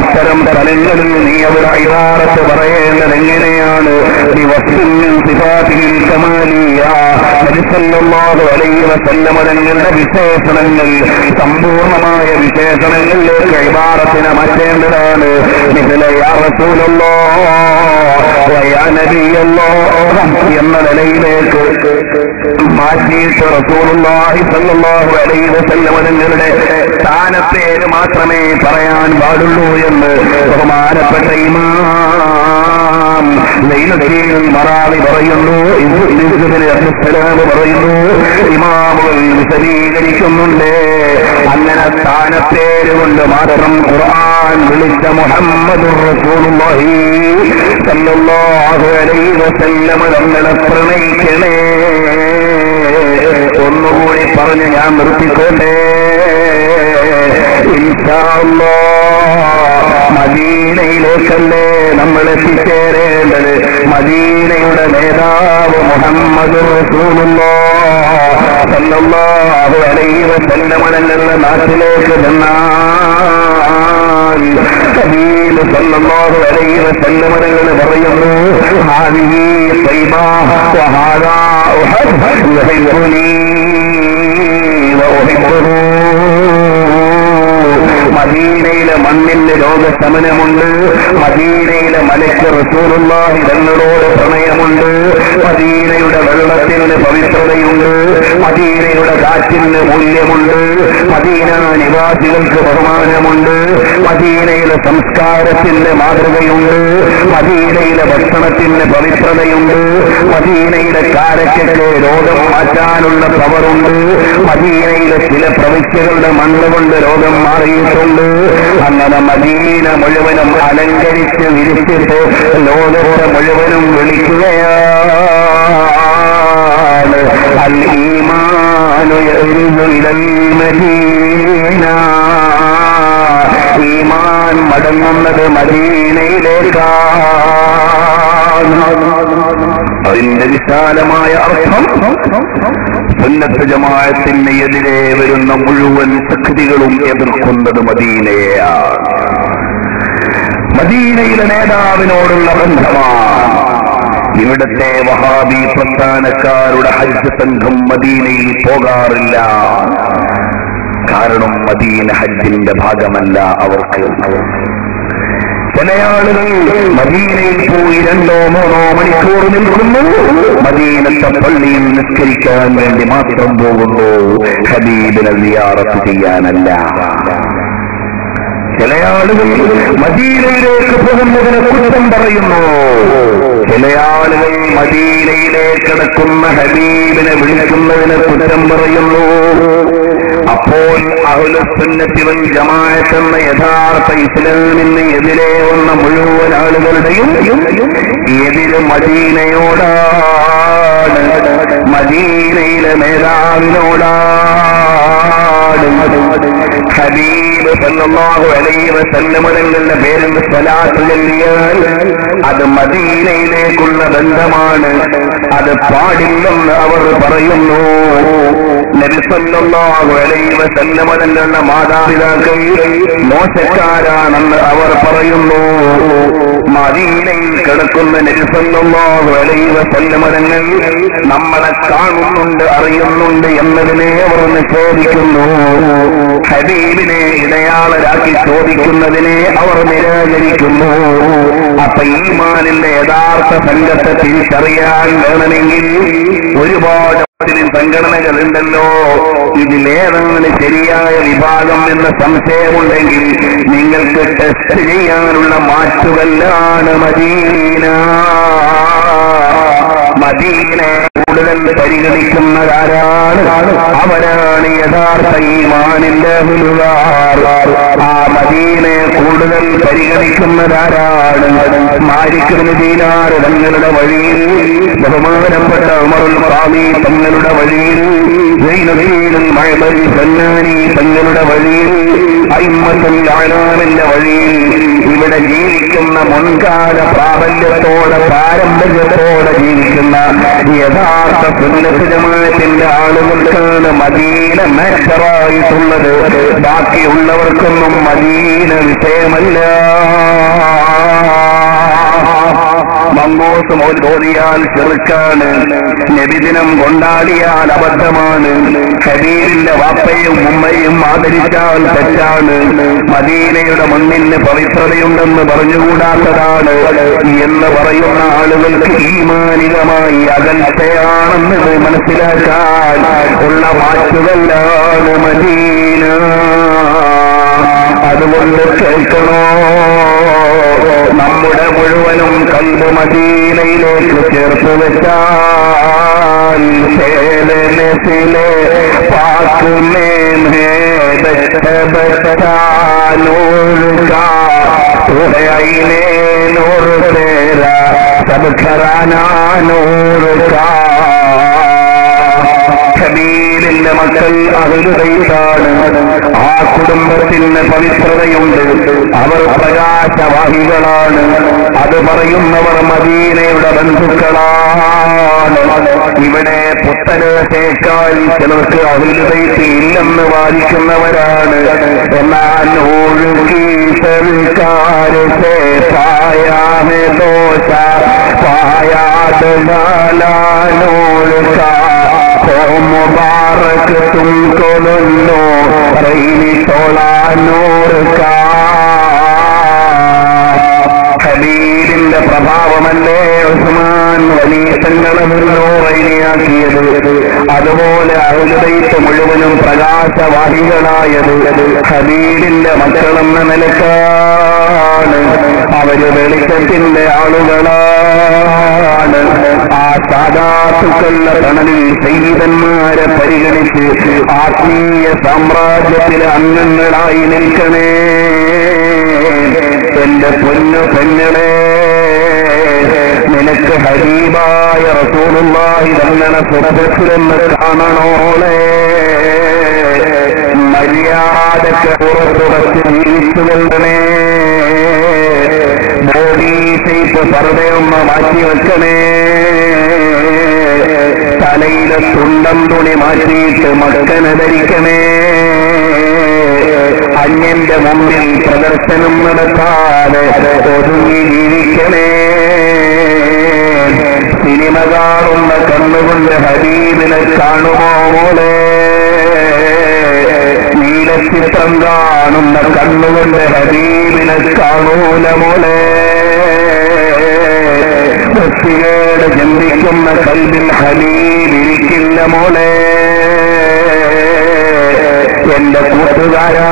ഇത്തരം സ്ഥലങ്ങളിൽ നീ അവിടെ ഇബാറത്ത് പറയേണ്ടത് എങ്ങനെയാണ്? തങ്ങളുടെ വിശേഷണങ്ങൾ സമ്പൂർണമായ വിശേഷണങ്ങളിലേക്ക് ഇബാറത്തിനെ മാറ്റേണ്ടതാണ്. എന്ന നിലയിലേക്ക് മാറ്റിയിട്ട് റസൂലുള്ളാഹി സ്വല്ലല്ലാഹു അലൈഹി വസല്ലം തങ്ങളുടെ സ്ഥാനപ്പേര് മാത്രമേ പറയാൻ പാടുള്ളൂ എന്ന് ബഹുമാനപ്പെട്ട ഇമാം സൈനുദ്ദീനുൽ മറാവി പറയുന്നു. ഇബ്നുൽ അബ്ദുസ്സലാം പറയുന്നു. ഇമാമുകൾ വിശദീകരിക്കുന്നുണ്ട്. അങ്ങനെ സ്ഥാനപ്പേര് കൊണ്ട് മാത്രം ഖുർആൻ വിളിച്ച മുഹമ്മദുർ റസൂലുള്ളാഹി സ്വല്ലല്ലാഹു അലൈഹി വസല്ലം തങ്ങളെ പ്രണയിക്കണേ. ഒന്നുകൂടി പറഞ്ഞ് ഞാൻ നിർത്തിക്കോട്ടെ. ഇൻഷാ അല്ലാഹ് മദീനയിലേക്കല്ലേ നമ്മൾ എത്തിച്ചേരേണ്ടത്. മദീനയുടെ നേതാവ് മുഹമ്മദ് റസൂലുള്ളാഹി സ്വല്ലല്ലാഹു അലൈഹി വസല്ലം തങ്ങളുടെ നാട്ടിലേക്ക് ചെന്നാൽ ഹബീബ് സ്വല്ലല്ലാഹു അലൈഹി വസല്ലം തങ്ങൾ പറയുന്നു, ഹാദിഹി ത്വയ്ബ വഹാദാ ഉഹദ് യുഹിബ്ബുനി വഉഹിബ്ബുഹു. മദീനയിലെ മണ്ണിന് രോഗശമനമുണ്ട്. മദീനയിലെ മലയ്ക്ക് റസൂലുള്ളാഹി തങ്ങളോട് പ്രണയമുണ്ട്. മദീനയുടെ വെള്ളത്തിന് പവിത്രതയുണ്ട്. മദീനയുടെ കാറ്റിന് മൂല്യമുണ്ട്. മദീന നിവാസികൾക്ക് ബഹുമാനമുണ്ട്. മദീനയിലെ സംസ്കാരത്തിന്റെ മാതൃകയുണ്ട്. മദീനയിലെ ഭക്ഷണത്തിന് പവിത്രതയുണ്ട്. മദീനയിലെ കാരക്കയ്ക്ക് രോഗം മാറ്റാനുള്ള പവറുണ്ട്. മദീനയിലെ ചില പ്രവിശ്യകളുടെ മണ്ണ് കൊണ്ട് രോഗം മാറിയിട്ടുണ്ട്. അങ്ങനെ മദീന മുഴുവനും അലങ്കരിച്ച് വിരിച്ചിട്ട് ലോകത്തെ മുഴുവനും വിളിക്കുകയാണ്, അൽ ഈമാനു യഅ്രിദു ഇലൽ മദീന. ഈമാൻ മടങ്ങുന്നത് മദീനയിലേക്കാണ്. അതിന്റെ വിശാലമായ അർത്ഥം സുന്നത്ത് ജമാഅത്തിന് എതിരെ വരുന്ന മുഴുവൻ ശക്തികളും എതിർക്കുന്നത് മദീനയെയാണ്. മദീനയിലെ നേതാവിനോടുള്ള ബന്ധമാണ്. ഇവിടുത്തെ വഹാബി പ്രസ്ഥാനക്കാരുടെ ഹജ്ജ് സംഘം മദീനയിൽ പോകാറില്ല. കാരണം മദീന ഹജ്ജിന്റെ ഭാഗമല്ല അവർക്ക്. ചില ആളുകൾ മദീനയിൽ പോയി 2-3 മണിക്കൂർ നിൽക്കുന്നു, മദീനത്തെ പള്ളിയിൽ നിസ്കരിക്കാൻ വേണ്ടി മാത്രം പോകുന്നു, ഹബീബിനെ സിയാറത്ത് ചെയ്യാനല്ല. ചില ആളുകൾ മദീനയിലേക്ക് പോകുന്നതിനെ കുറ്റം പറയുന്നു. ചില ആളുകൾ മദീനയിലേക്ക് കിടക്കുന്ന ഹബീബിനെ വിളിക്കുന്നതിനെ കുറ്റം പറയുന്നു. അപ്പോൾ അഹ്ലുസുന്നത്തി വൽ ജമാഅത്ത് എന്ന യഥാർത്ഥ ഇസ്ലാമിന് എതിരെ വന്ന മുഴുവൻ ആളുകളുടെയും എതിര് മദീനയോടാണ്, മദീനയിലെ നേതാവിനോടാണ്. ഹബീബ് സല്ലല്ലാഹു അലൈഹി വസല്ലം തങ്ങളുടെ പേരിൽ സ്വലാത്ത് ചൊല്ലിയാൽ അത് മദീനയിലേക്കുള്ള ബന്ധമാണ്. അത് പാടില്ലെന്ന് അവർ പറയുന്നു. നബി സല്ലല്ലാഹു അലൈഹി വസല്ലം തങ്ങളുടെ മാതാപിതാക്കൾ മോശക്കാരാണെന്ന് അവർ പറയുന്നു. മദീനയിൽ കിടക്കുന്ന നബി സല്ലല്ലാഹു അലൈഹി വസല്ലം തങ്ങൾ നമ്മളെ കാണുന്നുണ്ട്, അറിയുന്നുണ്ട് എന്നതിനെ അവർ നിഷേധിക്കുന്നു. ഹബീബിനെ ഇടയാളരാക്കി ചോദിക്കുന്നതിനെ അവർ നിരാകരിക്കുന്നു. അപ്പൊ ഈമാനിന്റെ യഥാർത്ഥ സംഘത്തെ തിരിച്ചറിയാൻ വേണമെങ്കിൽ ഒരുപാട് സംഘടനകളുണ്ടല്ലോ, ഇതിലേതാണ് ശരിയായ വിഭാഗം എന്ന സംശയമുണ്ടെങ്കിൽ നിങ്ങൾക്ക് ടെസ്റ്റ് ചെയ്യാനുള്ള മാറ്റുകല്ലാണ് മദീന. മദീനെ കൂടുതൽ പരിഗണിക്കുന്നവരാരാണ്? അവരാണ് യഥാർത്ഥ ഈമാനിന്റെ അഹ്ലുകാർ. ആ മദീനെ കൂടുതൽ പരിഗണിക്കുന്നവരാരാണ്? മാലിക് ഇബ്നു ദീനാർ തങ്ങളുടെ വഴിയിൽ, ബഹുമാനപ്പെട്ട ഉമറുൽ ഖാദി തങ്ങളുടെ വഴിയിൽ, സൈനുദ്ദീൻ മഅ്ബദി സന്നാനി തങ്ങളുടെ വഴിയിൽ, അയിമ്മത്തുൽ അഅ്ലാമിന്റെ വഴിയിൽ ഇവിടെ ജീവിക്കുന്ന മുൻകാല പ്രാബല്യത്തോടെ പാരമ്പര്യത്തോടെ ജീവിക്കുന്ന യഥാർത്ഥ സുന്നത്ത് ജമാഅത്തിന്റെ ആളുകൾക്കാണ് മദീന മാറ്ററായിട്ടുള്ളത്. ബാക്കിയുള്ളവർക്കൊന്നും മദീന വിഷയമല്ല. മങ്ങോസ് മോദിയാൽ ചെറുക്കാണ്, നബിദിനം കൊണ്ടാടിയാൽ അബദ്ധമാണ്, ഹബീബിന്റെ വാപ്പയും ഉമ്മയും ആദരിച്ചാൽ തെറ്റാണ്, മദീനയുടെ മണ്ണിന് പവിത്രതയുണ്ടെന്ന് പറഞ്ഞുകൂടാത്തതാണ് എന്ന് പറയുന്ന ആളുകൾക്ക് ഈമാനികമായി അകൽച്ചയാണെന്ന് മനസ്സിലാക്കാൻ ഉള്ള വാക്കുകളാണ് മദീന. അതുകൊണ്ട് കേൾക്കണോ, നമ്മുടെ മുഴുവനും കൽബ് മദീനയിലേക്ക് ചേർത്ത് വെച്ചാൽ ശേലനസിലെ പാക്കുമേ നൂർ തേരാ സബ് ഖറാനാ നൂർ കാ. ഹബീബിന്റെ മക്കൾ അഹ്ലു ബൈത്താണ്. ആ കുടുംബത്തിന് പവിത്രതയുണ്ട്. അവർ പ്രകാശവാഹികളാണ്. അത് പറയുന്നവർ മദീനയുടെ ബന്ധുക്കളാണ്. ഇവിടെ പുത്തനേക്കാൾ ചിലർക്ക് അഹ്ലു ബൈത്ത് ഇല്ലെന്ന് വാദിക്കുന്നവരാണ്. എന്നാൽ ഒഴുകി സർക്കാർ സേ പായാ ഹെ ദോഷ പായാത് നാലാനൂർ കാ മുബാറക് തുംകോ ലുല്ലോ റൈനി തോളാ നൂർ കാ. ഹബീബിന്റെ പ്രഭാവമല്ലേ ഉസ്മാൻ വലിയ തങ്ങളെ നൂറൈനിയാക്കിയത്. അതുപോലെ അഹ്ലു ബൈത്ത് മുഴുവനും പ്രകാശവാഹികളായത് ഹബീബിന്റെ മക്കളെന്ന നിലക്കാണ്. അവര് വെളിച്ചത്തിന്റെ ആളുകളാണ്. ആ സാദാത്തുക്കളുടെ തണലിൽ സയ്യിദന്മാരെ പരിഗണിച്ച് ആത്മീയ സാമ്രാജ്യത്തിലെ അംഗങ്ങളായി നിൽക്കണേ എന്റെ പൊന്നു പെങ്ങളെ. നിനക്ക് ഹബീബായ റസൂലുള്ളാഹി തങ്ങളെ സ്വപ്നത്തിലെന്ന് കാണണോളെ. മര്യാദക്ക് പുറത്തുറച്ച് ജീവിച്ചുകൊള്ളണേ. ബോഡി ഷേപ്പ് പർദ്ദയൊന്ന് മാറ്റി വെക്കണേ. തലയിലെ തുണ്ടം തുണി മാറ്റിയിട്ട് മക്കനെ ധരിക്കണേ. അന്യന്റെ മുമ്പിൽ പ്രദർശനം നടത്താതെ ഒതുങ്ങി ജീവിക്കണേ. സിനിമ കാണുന്ന കണ്ണുകൊണ്ട് ഹബീബിനെ കാണുമോ മോളെ? നീലച്ചിത്രം കാണുന്ന കണ്ണുകൊണ്ട് ഹബീബിനെ കാണൂല മോളെ. വൃത്തികേട് ചിന്തിക്കുന്ന കൽബിൽ ഹബീബിരിക്കില്ല മോളെ. എന്റെ കൂട്ടുകാരാ,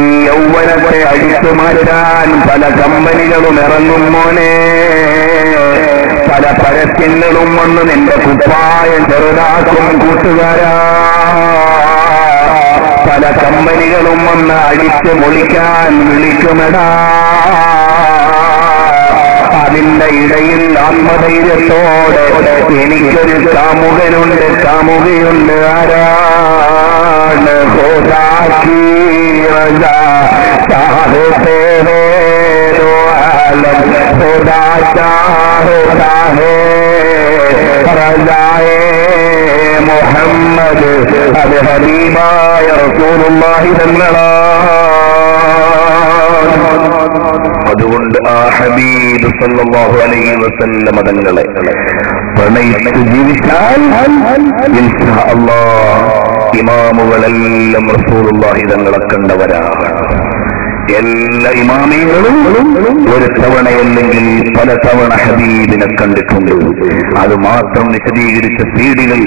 ഈ യൗവനത്തെ അടിച്ചു മാറ്റാൻ പല കമ്പനികളും ഇറങ്ങും മോനെ. പല പരസ്യങ്ങളും വന്ന് നിന്റെ കുപ്പായം ചെറുതാക്കും കൂട്ടുകാരാ. പല കമ്പനികളും വന്ന് അടിച്ചു പൊളിക്കാൻ വിളിക്കുമെടാ. അതിന്റെ ഇടയിൽ ആത്മധൈര്യത്തോടെ എനിക്കൊരു കാമുകനുണ്ട്, കാമുകയുണ്ട്. ആരാണ്? ഹോദാക്കി റജാ ചാഹത്തെ ഹേ ദോ ആലം ഹോദാ ചാഹതാ ഹേ റജായേ മുഹമ്മദ്. അത് ഹബീബായ റസൂലുള്ളാഹി തങ്ങളാണ്. അതുകൊണ്ട് ആ ഹബീബ് സല്ലല്ലാഹു അലൈഹി വസല്ലം തങ്ങളെ പ്രണയിച്ച് ജീവിച്ചാൽ ഇൻഷാ അല്ലാഹ് ഇമാമുകളെല്ലാം റസൂലുള്ളാഹി തങ്ങളെ കണ്ടവരാണ്. എല്ലാ ഇമാമികളും ഒരു തവണയല്ലെങ്കിൽ പല തവണ ഹബീബിനെ കണ്ടിട്ടുണ്ട്. അത് മാത്രം വിശദീകരിച്ച സീഡികൾ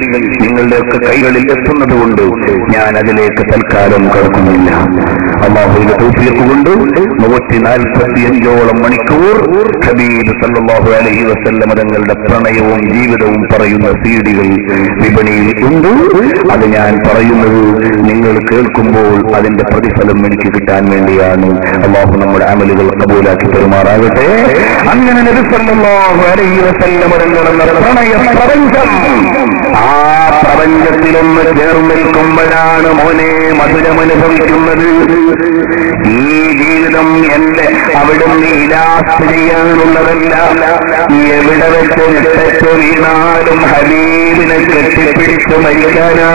നിങ്ങളുടെയൊക്കെ കൈകളിൽ എത്തുന്നത് കൊണ്ട് ഞാൻ അതിലേക്ക് തൽക്കാലം കടക്കുന്നില്ല. അല്ലാഹുവിന്റെ തൗഫീഖ് കൊണ്ട് 145ഓളം മണിക്കൂർ ഹബീബ് സല്ലല്ലാഹു അലൈഹി വസല്ലം തങ്ങളുടെ പ്രണയവും ജീവിതവും പറയുന്ന സീഡികൾ വിപണിയിൽ ഉണ്ട്. അത് ഞാൻ പറയുന്നത് നിങ്ങൾ കേൾക്കുമ്പോൾ അതിന്റെ പ്രതിഫലം എനിക്ക് കിട്ടാൻ വേണ്ടിയാണ്. അല്ലാഹു നമ്മുടെ അമലുകൾ കബൂലാക്കി പെരുമാറാകട്ടെ. അങ്ങനെ നബി സല്ലല്ലാഹു അലൈഹി വസല്ലം തങ്ങളുടെ പ്രണയ പ്രപഞ്ചം ആ പ്രപഞ്ചത്തിലൊന്ന് ചേർന്ന് നിൽക്കുമ്പോഴാണ് മോനെ മധുരം അനുഭവിക്കുന്നത്. ഈ ജീവിതം എന്റെ അവിടുന്ന് ഇലാസ് ചെയ്യാനുള്ളതല്ല. എവിടെ വെച്ച് തെറ്റ് വീണാലും ഹബീബിനെ കെട്ടിപ്പിടിച്ച് മരിക്കാനാ.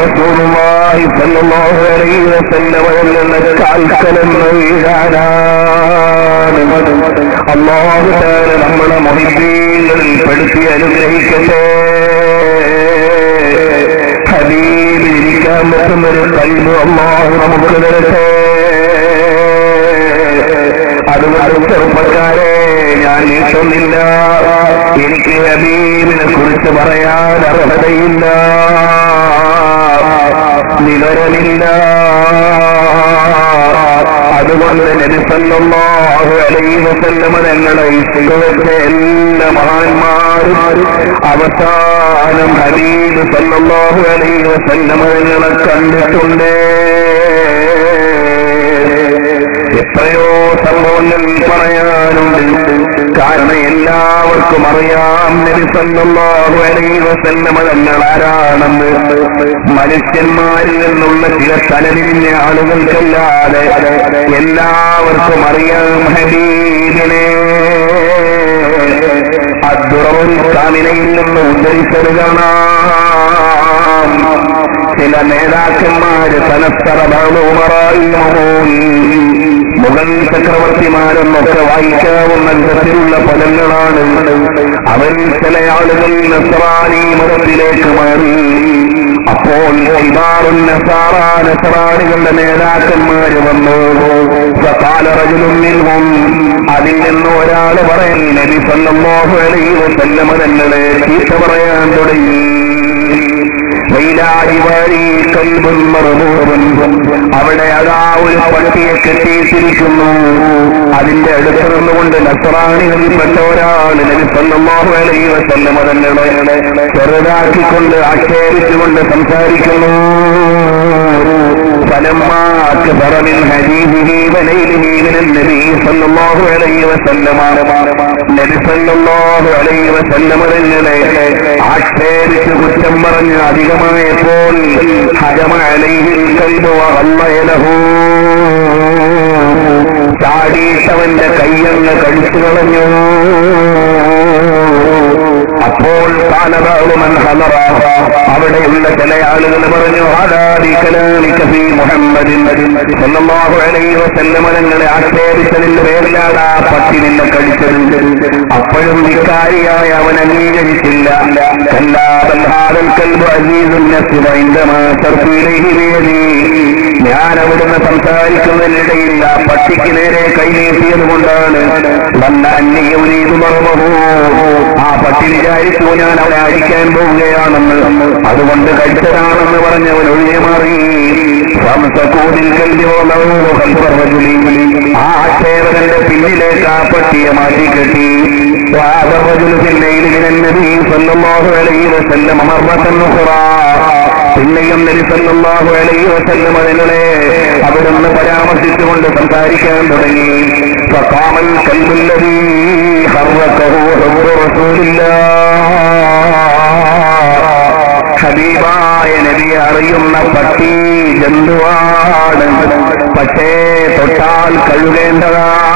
റസൂലുള്ളാഹി സ്വല്ലല്ലാഹു അലൈഹി വസല്ലം തങ്ങളുടെ കാൽക്കലെന്ന് വീഴാനാണ്. അല്ലാഹു തആല നമ്മളെ മുഹിബ്ബീങ്ങളിൽ പെടുത്തി അനുഗ്രഹിക്കട്ടെ. ഹബീബിൽ ഇരിക്കാൻ പറ്റുന്നൊരു ഖൽബ് അല്ലാഹു നമുക്ക് തരട്ടെ. അതുകൊണ്ട് ചെറുപ്പക്കാരെ ഞാൻ നീട്ടുന്നില്ല. എനിക്ക് ഹബീബിനെ കുറിച്ച് പറയാൻ അർഹതയില്ല, വിവരമില്ല. അതുകൊണ്ട് നബി സല്ലല്ലാഹു അലൈഹി വസല്ലം തങ്ങളെ ഇഷ്ടപ്പെട്ട എല്ലാ മഹാന്മാരും അവസാനം ഹബീബ് സല്ലല്ലാഹു അലൈഹി വസല്ലം തങ്ങളെ കണ്ടിട്ടുണ്ട്. എത്രയോ സംഭവങ്ങൾ പറയാനുണ്ട്. കാരണം എല്ലാവർക്കും അറിയാം നബി സല്ലല്ലാഹു അലൈഹി വസല്ലം തങ്ങൾ ആരാണെന്ന്. മനുഷ്യന്മാരിൽ നിന്നുള്ള ചില തലതിരിഞ്ഞ ആളുകൾക്കല്ലാതെ എല്ലാവർക്കും അറിയാം ഹബീബിനെ. അദ്ദുററുൽ കാമിലയിൽ നിന്ന് ഉദ്ധരിച്ചത് കാണാം. ചില നേതാക്കന്മാര് മുഗൾ ചക്രവർത്തിമാരെന്നൊക്കെ വായിക്കാവുന്ന വിധത്തിലുള്ള ഫലങ്ങളാണ്. അവർ ചില ആളുകൾ നസ്രാനി മതത്തിലേക്ക് മാറി. അപ്പോൾ നസ്രാണികളുടെ നേതാക്കന്മാര് വന്നു. അതിൽ നിന്ന് ഒരാൾ പറയാൻ നബി സല്ലല്ലാഹു അലൈഹി വസല്ലം തങ്ങളെ ചീത്ത പറയാൻ തുടങ്ങി. അവിടെ അതാ ഒരു പട്ടിയെ കെട്ടിയിട്ടിരിക്കുന്നു. അതിന്റെ അടുത്ത് നിന്നുകൊണ്ട് നസ്രാണികളിൽപ്പെട്ട ഒരാൾ നബി സല്ലല്ലാഹു അലൈഹി വസല്ലം തങ്ങളെ ചെറുതാക്കിക്കൊണ്ട് ആക്ഷേപിച്ചുകൊണ്ട് സംസാരിക്കുന്നു. فلما كبر من حديثه وليله من النبي صلى الله عليه وسلم നബി സല്ലല്ലാഹു അലൈഹി വസല്ലം തങ്ങളെ ആക്ഷേപിച്ച് കുറ്റം പറഞ്ഞ് അധികമായപ്പോൾ ഹജമ അലൈഹിൽ ഖൽബു വഅല്ലാഹ ലഹു, ചാടിയിട്ടവന്റെ കയ്യങ്ങ് കടിച്ചു കളഞ്ഞു. അപ്പോൾ അവിടെയുള്ള ചില ആളുകൾ പറഞ്ഞു സല്ലല്ലാഹു അലൈഹി വസല്ലം തങ്ങളെ ആക്ഷേപിച്ചതിന്റെ പേരിലാണ് ആ പട്ടി നിന്നെ കടിച്ചത്. അപ്പോഴും വികാരിയായ അവൻ അംഗീകരിച്ചില്ല. ഞാൻ അവിടുന്ന് സംസാരിക്കുന്നതിനിടയിൽ ആ പട്ടിക്ക് നേരെ കൈനീട്ടിയത് കൊണ്ടാണ് ആ പട്ടി വിചാരിച്ചു ഞാൻ അവനെ അടിക്കാൻ പോവുകയാണെന്ന്. അതുകൊണ്ട് കഴിച്ചതാണെന്ന് പറഞ്ഞവൻ ഒഴിഞ്ഞു മാറി. ആ ആക്ഷേപകന്റെ പിന്നിലേക്ക് ആ പട്ടിയെ മാറ്റിക്കെട്ടി. പിന്നെയും നബി സല്ലല്ലാഹു അലൈഹി വസല്ലം തങ്ങളെ അവിടുന്ന് പരാമർശിച്ചുകൊണ്ട് സംസാരിക്കാൻ തുടങ്ങി. ഫഖാമൽ കൽബുല്ലദീ ഹറകഹു ഹബ്ബു റസൂലില്ലാഹ്. ഹബീബായ നബി അറിയുന്ന പട്ടി ജന്തുവാണ്, പക്ഷേ തൊട്ടാൽ കഴുകേണ്ടതാണ്.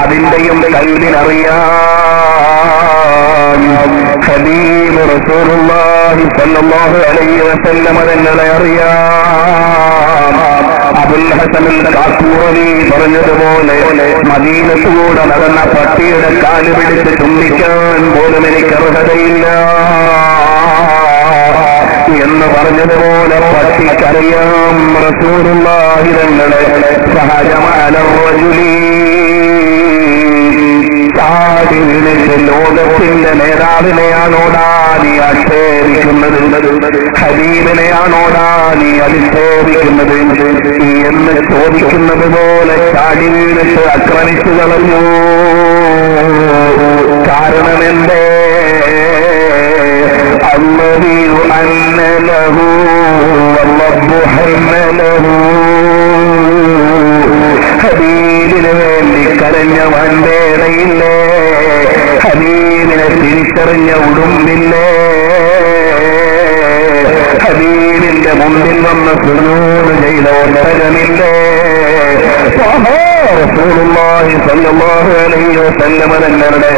അതിന്റെയും കൽബിനറിയാം. ഹബീബ് റസൂലുള്ളാഹി സ്വല്ലല്ലാഹു അലൈഹി വസല്ലം തങ്ങളെ അറിയാം. അബുൽ ഹസനുൽ കാക്കൂറനി പറഞ്ഞതുപോലെ മദീനത്തൂടെ നടന്ന പട്ടിയുടെ കാല് പിടിച്ച് ചുംബിക്കാൻ പോലും എനിക്ക് അർഹതയില്ല എന്ന് പറഞ്ഞതുപോലെ പട്ടിക്കറിയാം റസൂലുള്ളാഹി തങ്ങളെ. ലോകത്തിന്റെ നേതാവിനെയാണോടാ നീ ആക്ഷേപിക്കുന്നത്? ഹബീബിനെയാണോടാ നീ അധിക്ഷേപിക്കുന്നത് എന്ന് ചോദിക്കുന്നത് പോലെ ചാടി വീണിട്ട് ആക്രമിച്ചു കളഞ്ഞു. കാരണമെന്തേ? അല്ലാഹു അന്നലഹു വറബ്ബു ഹമ്മലഹു. ഹബീബിന് വേണ്ടി കരഞ്ഞ വൻപേടയില്ലേ? ഹബീബിനെ തിരിച്ചറിഞ്ഞ ഉടുമ്പില്ലേ? ഹബീബിന്റെ മുമ്പിൽ വന്ന് സുജൂദ് ചെയ്ത ഒട്ടകമില്ലേ? റസൂലുള്ളാഹി സ്വല്ലല്ലാഹു അലൈഹി വസല്ലം തങ്ങളുടെ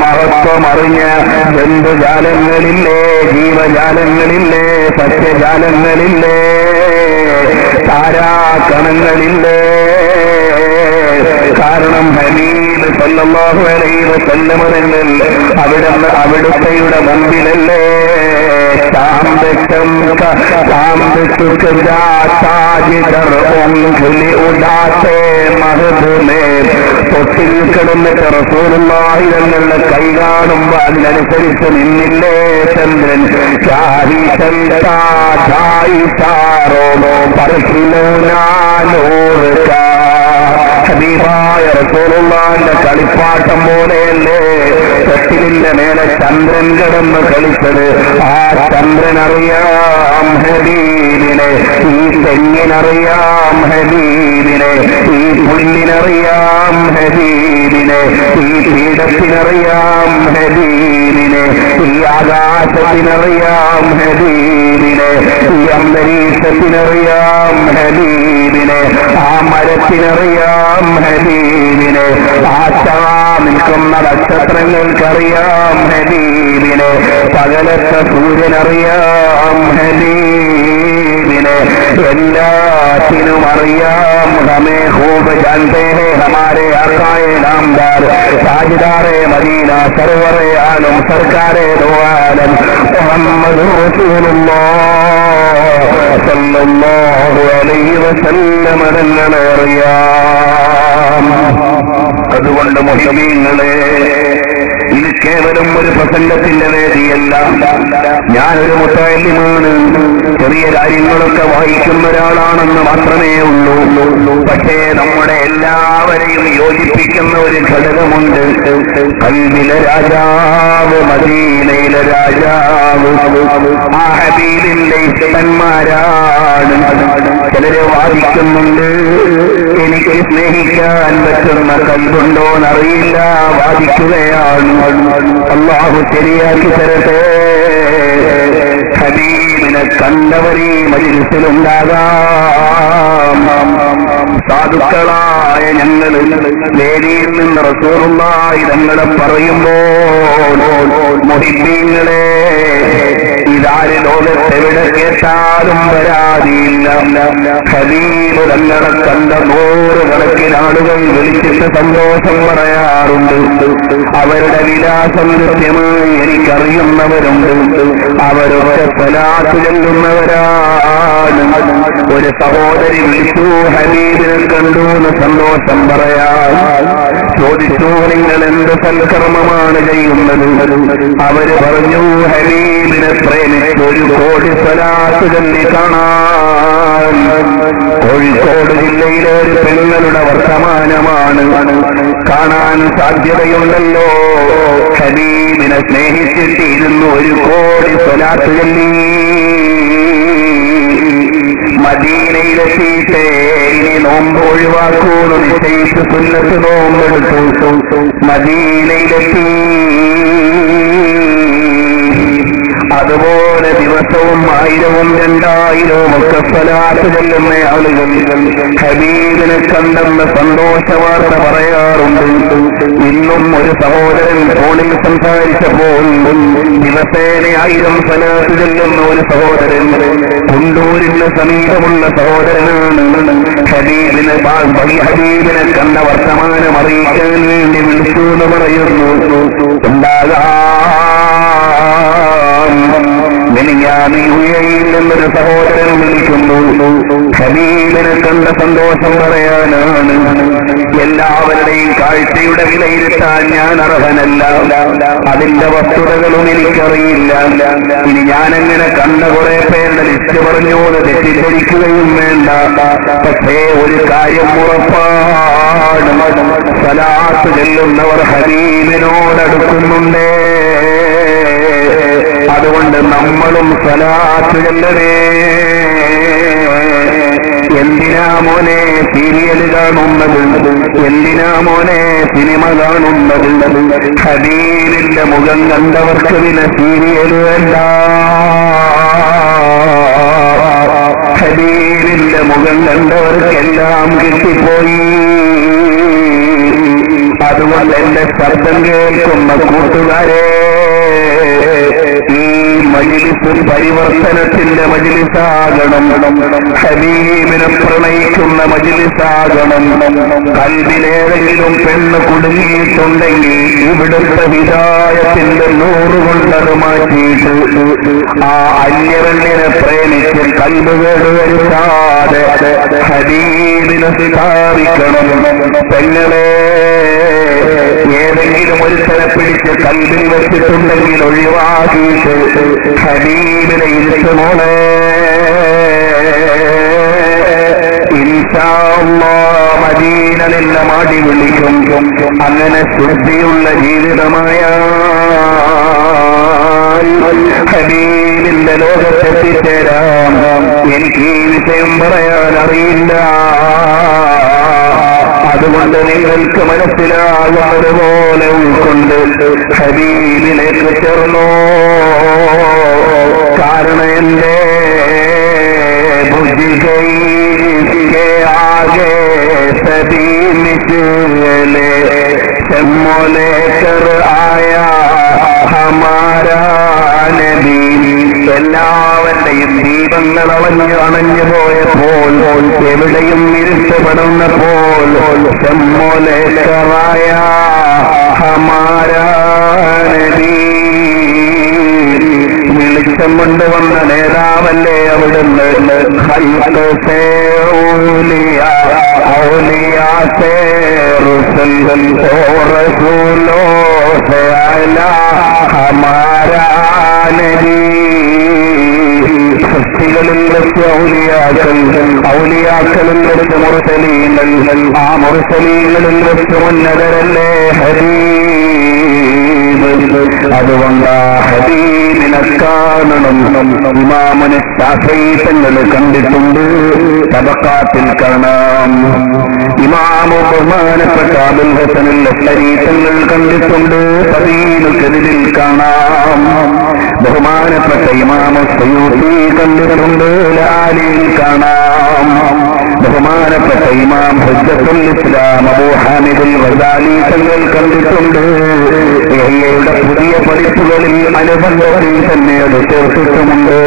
മഹത്വമറിഞ്ഞ ജന്തുജാലങ്ങളില്ലേ? ജീവജാലങ്ങളില്ലേ? സസ്യജാലങ്ങളില്ലേ? താരാകണങ്ങളില്ലേ? കാരണം ഹബീബ് സല്ലല്ലാഹു അലൈഹി വസല്ലം തങ്ങൾ അവിടുത്തെയുടെ മുമ്പിലല്ലേ തൊട്ടിൽ കിടന്നിട്ട് റസൂലുള്ളാഹി തങ്ങളുടെ കൈ കാണുമ്പോ അതിനനുസരിച്ച് നിന്നില്ലേ ചന്ദ്രൻ? ഹബീബായ റസൂലുള്ളാഹിന്റെ കളിപ്പാട്ടം പോലെയല്ലേ തൊട്ടിലിന്റെ മേലെ ചന്ദ്രൻ കിടന്ന് കളിച്ചത്? ആ ചന്ദ്രൻ അറിയാം ഹബീബിനെ, ഈ തെങ്ങിനറിയാം ഹബീബിനെ. വില്ലിനറിയാം ഹബീബിനെ, ഈ പീഠത്തിനറിയാം ഹബീബിനെ, ഈ ആകാശത്തിനറിയാം ഹബീബിനെ, ഈ അന്തരീക്ഷത്തിനറിയാം ഹബീബിനെ, ആ മരത്തിനറിയാം ഹബീബിനെ, ആ നിൽക്കുന്ന നക്ഷത്രങ്ങൾക്കറിയാം ഹബീബിനെ, പകലത്തെ സൂര്യനറിയാം ഹബീബിനെ, എല്ലാത്തിനും അറിയാം. ഹമേ ഖൂബ് ജാൻതേ ഹേ ഹമാരെ ആഖായെ നാമദാർ താജ്ദാറെ മദീന സർവറെ ആലം സർക്കാരെ ദോ ആലം മുഹമ്മദുർ റസൂലുള്ളാഹ് സല്ലല്ലാഹു അലൈഹി വസല്ലം തങ്ങളെ അറിയാം. അതുകൊണ്ട് മുഹ്മിനീങ്ങളെ, ഇത് കേവലം ഒരു പ്രസംഗത്തിന്റെ വേദിയല്ല. ഞാനൊരു മുത്തഅല്ലിമാണ്, ചെറിയ കാര്യങ്ങളൊക്കെ വായിക്കുന്ന ഒരാളാണെന്ന് മാത്രമേ ഉള്ളൂ. പക്ഷേ നമ്മുടെ എല്ലാവരെയും യോജിപ്പിക്കുന്ന ഒരു ഘടകമുണ്ട്. ഖൽബിലെ രാജാവ്, മദീനയിലെ രാജാവ്, ആ ഹബീബിന്റെ ഇഷ്ടന്മാരാണ്. ചിലര് വാദിക്കുന്നുണ്ട്, എനിക്ക് സ്നേഹിക്കാൻ പറ്റുന്ന കൽബുണ്ടോന്നറിയില്ല, വാദിക്കുകയാണ്. അല്ലാഹു ശരിയാക്കി തരട്ടെ. ഹബീബിനെ കണ്ടവരീ മജ്‌ലിസിലുണ്ടാകാം. സാധുക്കളായ ഞങ്ങൾ വേദിയിൽ നിന്ന് റസൂലുള്ളാഹി തങ്ങളെ പറയുമ്പോൾ, മുഹിബ്ബീങ്ങളെ, ഇതാര് ലോകത്തെവിടെ കേട്ടാലും പരാതിയില്ല. ഹബീബ് തങ്ങളെ കണ്ട 100 കണക്കിന് ആളുകൾ വിളിച്ചിട്ട് സന്തോഷം പറയാറുണ്ട്. അവരുടെ വിലാസം കൃത്യമായി എനിക്കറിയുന്നവരുണ്ട്. അവരൊക്കെ സ്വലാത്ത് ചൊല്ലുന്നവരാണ്. ഒരു സഹോദരി വിളിച്ചു, ഹബീബിനെ കണ്ടു എന്ന് സന്തോഷം പറയാൻ. ചോദിച്ചു, നിങ്ങൾ എന്ത് സൽക്കർമ്മമാണ് ചെയ്യുന്നത്? അവര് പറഞ്ഞു, ഹബീബിനെ പ്രേമിച്ച് 1 കോടി സ്വലാത്ത് ചൊല്ലി കാണാൻ. കോഴിക്കോട് ജില്ലയിലെ ഒരു പെണ്ണുങ്ങളുടെ വർത്തമാനമാണ്. കാണാൻ സാധ്യതയുണ്ടല്ലോ. ഹബീബിനെ സ്നേഹിച്ചിട്ട് 1 കോടി സ്വലാത്ത് ചൊല്ലി. മദീനയിലെത്തിയിട്ട് ഇനി നോമ്പ് ഒഴിവാക്കൂന്ന് നിശ്ചയിച്ച് സുന്നത്ത് നോമ്പെടുത്തു. മദീനയിലെത്തി. അതുപോലെ ദിവസവും 1000ഉം 2000ഉം ഒക്കെ സ്വലാത്ത് ചൊല്ലുന്ന ആളുകൾ ഹബീബിനെ കണ്ടെന്ന് സന്തോഷ വാർത്ത പറയാറുണ്ട്. ഇന്നും ഒരു സഹോദരൻ ഫോണിൽ സംസാരിച്ചപ്പോൾ ദിവസേന 1000 സ്വലാത്ത് ചൊല്ലുന്ന ഒരു സഹോദരൻ, കുണ്ടൂരിന് സമീപമുള്ള സഹോദരനാണ്. ഹബീബിനെ കണ്ട വർത്തമാനം അറിയിക്കാൻ വേണ്ടി വിളിച്ചു എന്ന് പറയുന്നു. മിനിഞ്ഞാന്നിൽ നിന്നൊരു സഹോദരൻ വിളിക്കുന്നു. ഹബീബിനെ കണ്ട സന്തോഷം പറയാനാണ്. എല്ലാവരുടെയും കാഴ്ചയുടെ വിലയിരുത്താൻ ഞാൻ അർഹനല്ല. അതിന്റെ വസ്തുതകളും എനിക്കറിയില്ല. ഇനി ഞാനെങ്ങനെ കണ്ട കുറെ പേരുടെ ലിസ്റ്റ് പറഞ്ഞു എന്ന് തെറ്റിദ്ധരിക്കുകയും വേണ്ട. പക്ഷേ ഒരു കാര്യം ഉറപ്പാണ്, സ്വലാത്ത് ചൊല്ലുന്നവർ ഹബീബിനോടടുക്കുന്നുണ്ടേ. അതുകൊണ്ട് നമ്മളും സ്വലാത്ത് ചൊല്ലണേ. എന്തിനാ മോനെ സീരിയൽ കാണുന്നത്? എന്തിനാ മോനെ സിനിമ കാണുന്നത്? ഹബീബിന്റെ മുഖം കണ്ടവർക്ക് പിന്നെ സീരിയൽ വേണ്ട. ഹബീബിന്റെ മുഖം കണ്ടവർക്കെല്ലാം കിട്ടിപ്പോയി. അതുകൊണ്ട് എന്റെ ശബ്ദം കേൾക്കുന്ന കൂട്ടുകാരെ, ഈ മജ്‌ലിസ് പരിവർത്തനത്തിന്റെ മജ്‌ലിസാകണം. ഹബീബിനെ പ്രണയിക്കുന്ന മജ്‌ലിസാകണം. കൽബിലേതെങ്കിലും പെണ്ണ് കുടുങ്ങിയിട്ടുണ്ടെങ്കിൽ ഇവിടുത്തെ ഹിദായത്തിന്റെ 100 കൊണ്ടത് മാറ്റിയിട്ട് ആ അന്യവണ്ണിനെ പ്രേമിച്ച് കൽബ് കേടുവരുത്താതെ ഹബീബിനെ സ്ഥാപിക്കണം. പെങ്ങളെ, ഏതെങ്കിലും ഒരുത്തനെ പിടിച്ച് കൽബിൽ വെച്ചിട്ടുണ്ടെങ്കിൽ ഒഴിവാക്കിയിട്ട് ഹബീബിനെ ഇരുത്തുമോളെ. ഇൻഷാ അല്ലാഹ് മദീന നിന്നെ മാടി വിളിക്കും. അങ്ങനെ ശുദ്ധിയുള്ള ജീവിതമായ ഹബീബിന്റെ ലോകത്തെത്തിച്ചേരാം. എനിക്ക് ഈ വിഷയം പറയാൻ അറിയില്ല. അതുകൊണ്ട് നിങ്ങൾക്ക് മനസ്സിലാകുന്നത് പോലെ ഉൾക്കൊണ്ട് ഹബീബിലേക്ക് ചേർന്നോ. കാരണം എന്റെ के आगे सभी मिसले शम्मो लेकर आया हमारा नबी. എല്ലാവരുടെയും ദീപങ്ങൾ അണഞ്ഞു പോയപ്പോൾ, എവിടെയും ഇരുട്ടപ്പെടുന്നപ്പോൾ ശമ്മോ ലേക്കർ ആയാ ഹമാരാ നബി. വെളിച്ചം കൊണ്ടുവന്ന നേതാവല്ലേ അവിടുന്ന്. സൃഷ്ടികളിൽ വെച്ച് ഔലിയാക്കളിൽ വെച്ച് മുർസലീങ്ങൾ, ആ മുർസലീങ്ങളിൽ വെച്ച് ഉന്നതരല്ലേ ഹബീബ്. അതുകൊണ്ട് ആ ഹബീബിനെ കാണണം. ഇമാമുനെ ശാഫഈ തങ്ങൾ കണ്ടിട്ടുണ്ട്, തബഖാത്തിൽ കാണാം. ഇമാമു ബഹുമാനപ്പെട്ട അബുൽ ഹസൻ അശ്അരി തങ്ങൾ കണ്ടിട്ടുണ്ട്, തദീനുൽ കദിബിൽ കാണാം. ബഹുമാനപ്പെട്ട ഇമാമു സയൂത്തി കണ്ടിട്ടുണ്ട്, ലാലിൽ കാണാം. ബഹുമാനപ്പെട്ട ഇമാം ഹുജ്ജത്തുൽ ഇസ്ലാം അബൂ ഹാമിദുൽ ഗസാലി തങ്ങൾ കണ്ടിട്ടുണ്ട്. യുടെ പുതിയ പതിപ്പുകളിൽ അനുബന്ധത്തിൽ തന്നെ അത് ചേർത്തിട്ടുമുണ്ട്.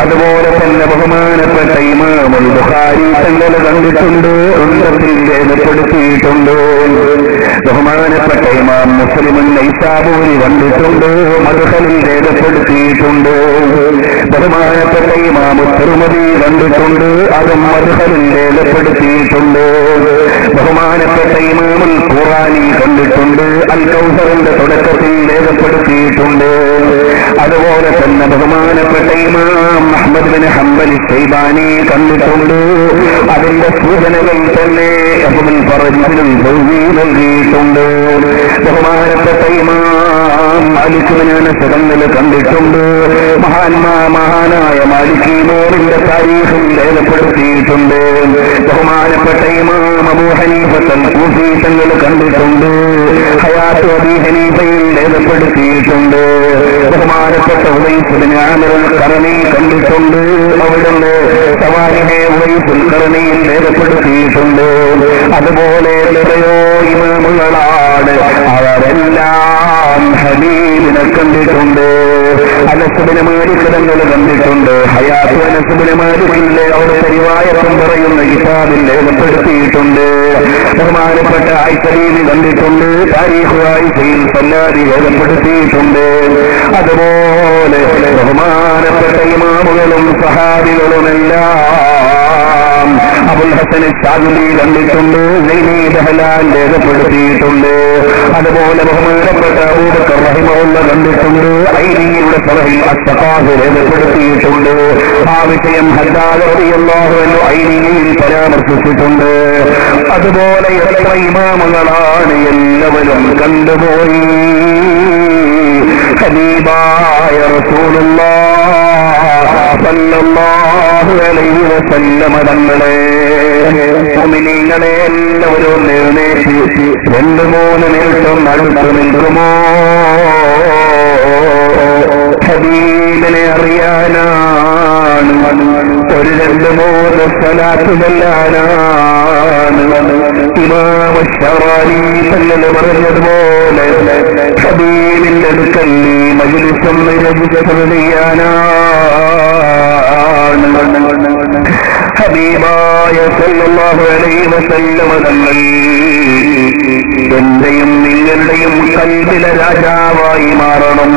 അതുപോലെ തന്നെ ബഹുമാനപ്പെട്ട ഇമാമുൽ ബുഖാരി തങ്ങൾ കണ്ടിട്ടുണ്ട്, ഉന്നത്തിൽ രേഖപ്പെടുത്തിയിട്ടുണ്ട്. ബഹുമാനപ്പെട്ട ഇമാം മുസ്ലിമുൻ നൈസാബൂരി കണ്ടിട്ടുണ്ട്, മദ്ഖലിൽ രേഖപ്പെടുത്തിയിട്ടുണ്ട്. ബഹുമാനപ്പെട്ട ഇമാം തിർമിദി കണ്ടിട്ടുണ്ട്, അതും മദ്ഖലിൽ രേഖപ്പെടുത്തിയിട്ടുണ്ട്. ബഹുമാനപ്പെട്ട ഇമാമുൽ ഖുറാനി കണ്ടിട്ടുണ്ട്, അൽ കൗസറിന്റെ തുടക്കത്തിൽ രേഖപ്പെടുത്തിയിട്ടുണ്ട്. അതുപോലെ തന്നെ ബഹുമാനപ്പെട്ട ഇമാം അഹ്മദ് ബിൻ ഹംബൽ ശൈബാനി കണ്ടിട്ടുണ്ട്. അതിന്റെ സൂചനകൾ തന്നെ അബ്ദുൽ ഫറജിൽ ബൗവി നൽകിയിട്ടുണ്ട്. ബഹുമാനപ്പെട്ട ഇമാം മാലിക് ബിൻ അനസ് തങ്ങൾ കണ്ടിട്ടുണ്ട്. മഹാനായ മാലിക് ഇമാമിന്റെ താരീഖിൽ രേഖപ്പെടുത്തിയിട്ടുണ്ട്. ബഹുമാനപ്പെട്ട ഇമാം അബൂ ഹനീഫത്തുൽ കൂഫി തങ്ങൾ കണ്ടിട്ടുണ്ട്, ഹയാത്ത് അബീ ഹനീഫയിൽ രേഖപ്പെടുത്തിയിട്ടുണ്ട്. ബഹുമാനപ്പെട്ട ഉവൈസ് ബിൻ ആമിർ അൽ ഖറനി കണ്ടിട്ടുണ്ട്, അവിടുന്ന് സവാലിഹെ ഉവൈസുൽ ഖറനിയിൽ രേഖപ്പെടുത്തിയിട്ടുണ്ട്. അതുപോലെ എത്രയോ ഇമാമുകളാണ്, അവരെല്ലാം ഹബീബിനെ കണ്ടിട്ടുണ്ട്. അനസ് ബിൻ മാലിക് തങ്ങൾ കണ്ടിട്ടുണ്ട്, ഹയാത്ത് അനസ് ബിൻ മാലിക്കിന്റെ അവിടുത്തെ റിവായത്തും പറയുന്ന കിതാബിൽ രേഖപ്പെടുത്തിയിട്ടുണ്ട്. ബഹുമാനപ്പെട്ട ആയിഷ ബീവി കണ്ടിട്ടുണ്ട്, താരീഖ് ആയിഷയിൽ സല്ലാദി രേഖപ്പെടുത്തിയിട്ടുണ്ട്. അതുപോലെ ബഹുമാനപ്പെട്ട ഇമാമുകളും സഹാബികളുമെല്ലാം അബുൽ ഹസൻ ശാദുലി കണ്ടിട്ടുണ്ട്, സൈനി ദഹ്ലാൻ രേഖപ്പെടുത്തിയിട്ടുണ്ട്. അതുപോലെ ബഹുമാനപ്പെട്ട അബൂബക്കർ റഹിമഹുല്ലാഹ് കണ്ടിട്ടുണ്ട്, ഐനിയുടെ സറഹിൽ അസ്സഖാഫ് രേഖപ്പെടുത്തിയിട്ടുണ്ട്. ആ വിഷയം ഹദ്ദാദ് റളിയല്ലാഹു അൻഹു ഐനിയിൽ പരാമർശിച്ചിട്ടുണ്ട്. അതുപോലെ എത്ര ഇമാമുകളാണ്, എല്ലാവരും കണ്ടുപോയി ഹബീബായ റസൂലുള്ളാഹ് സല്ലല്ലാഹു അലൈഹി വസല്ലം തങ്ങളെ. മുഅ്മിനീങ്ങളെ എല്ലാവരും എഴുന്നേറ്റ് 2-3 നിമിഷം അടുത്ത് നിൽക്കുമോ? ഹബീബിനെ അറിയാനാണ്, ഒരു 2-3 സ്വലാത്ത് ചൊല്ലാനാണ്. ഇമാം ശറാനി തങ്ങൾ പറഞ്ഞതുപോലെ ഹബീബിന്റെ അടുക്കൽ ഈ മജ്‌ലിസും രജിസ്റ്റർ ചെയ്യാനാണ്. ഹബീബായ സല്ലല്ലാഹു അലൈഹി വസല്ലം തങ്ങൾ എന്റെയും നിങ്ങളുടെയും കൽബിലെ രാജാവായി മാറണം.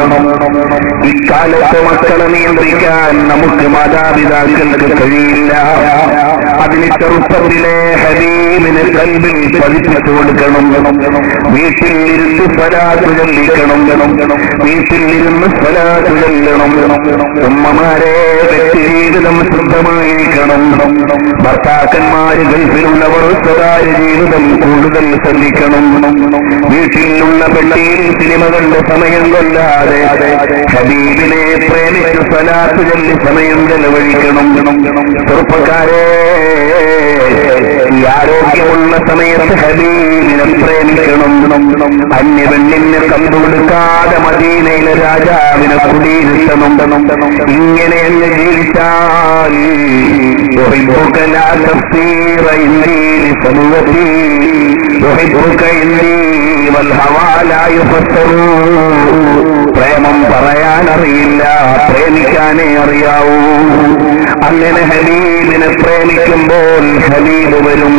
ഇക്കാലത്ത് മക്കളെ നിയന്ത്രിക്കാൻ നമുക്ക് മാതാപിതാക്കൾക്ക് കഴിയില്ല. അതിന് ചെറുപ്പത്തിലെ ഹബീബിനെ കൽബിൽ പതിപ്പിച്ചു കൊടുക്കണം. വീട്ടിൽ ഇരുന്ന് സ്വലാത്ത് ചൊല്ലിക്കണം, വീട്ടിൽ ഇരുന്ന് സ്വലാത്ത് ചൊല്ലണം. ഉമ്മമാരെ വ്യക്തി ജീവിതം ശുദ്ധമായിരിക്കണം. ഭർത്താക്കന്മാര് ഗൾഫിലുള്ളവർ സ്വകാര്യ ജീവിതം കൂടുതൽ ശ്രദ്ധിക്കണം. വീട്ടിലുള്ള പെട്ടിയിൽ സിനിമ കണ്ട് സമയം കൊല്ലാതെ ഹബീബിനെ പ്രേമിച്ച് സ്വലാത്ത് ചൊല്ലി സമയം ചെലവഴിക്കണം. ചെറുപ്പക്കാരെ, ഈ ആരോഗ്യമുള്ള സമയത്ത് ഹബീബിനെ പ്രേമിക്കണം. അന്യപെണ്ണിനെ കണ്ടുകൊടുക്കാതെ മദീനയിലെ രാജാവിനെ കുടിയിരുത്തണം. ഇങ്ങനെ അങ്ങ് ജീവിച്ചാൽ പ്രേമം പറയാനറിയില്ല, പ്രേമിക്കാനേ അറിയാവൂ. അങ്ങനെ ഹബീബിനെ പ്രേമിക്കുമ്പോൾ ഹബീബ് വരും.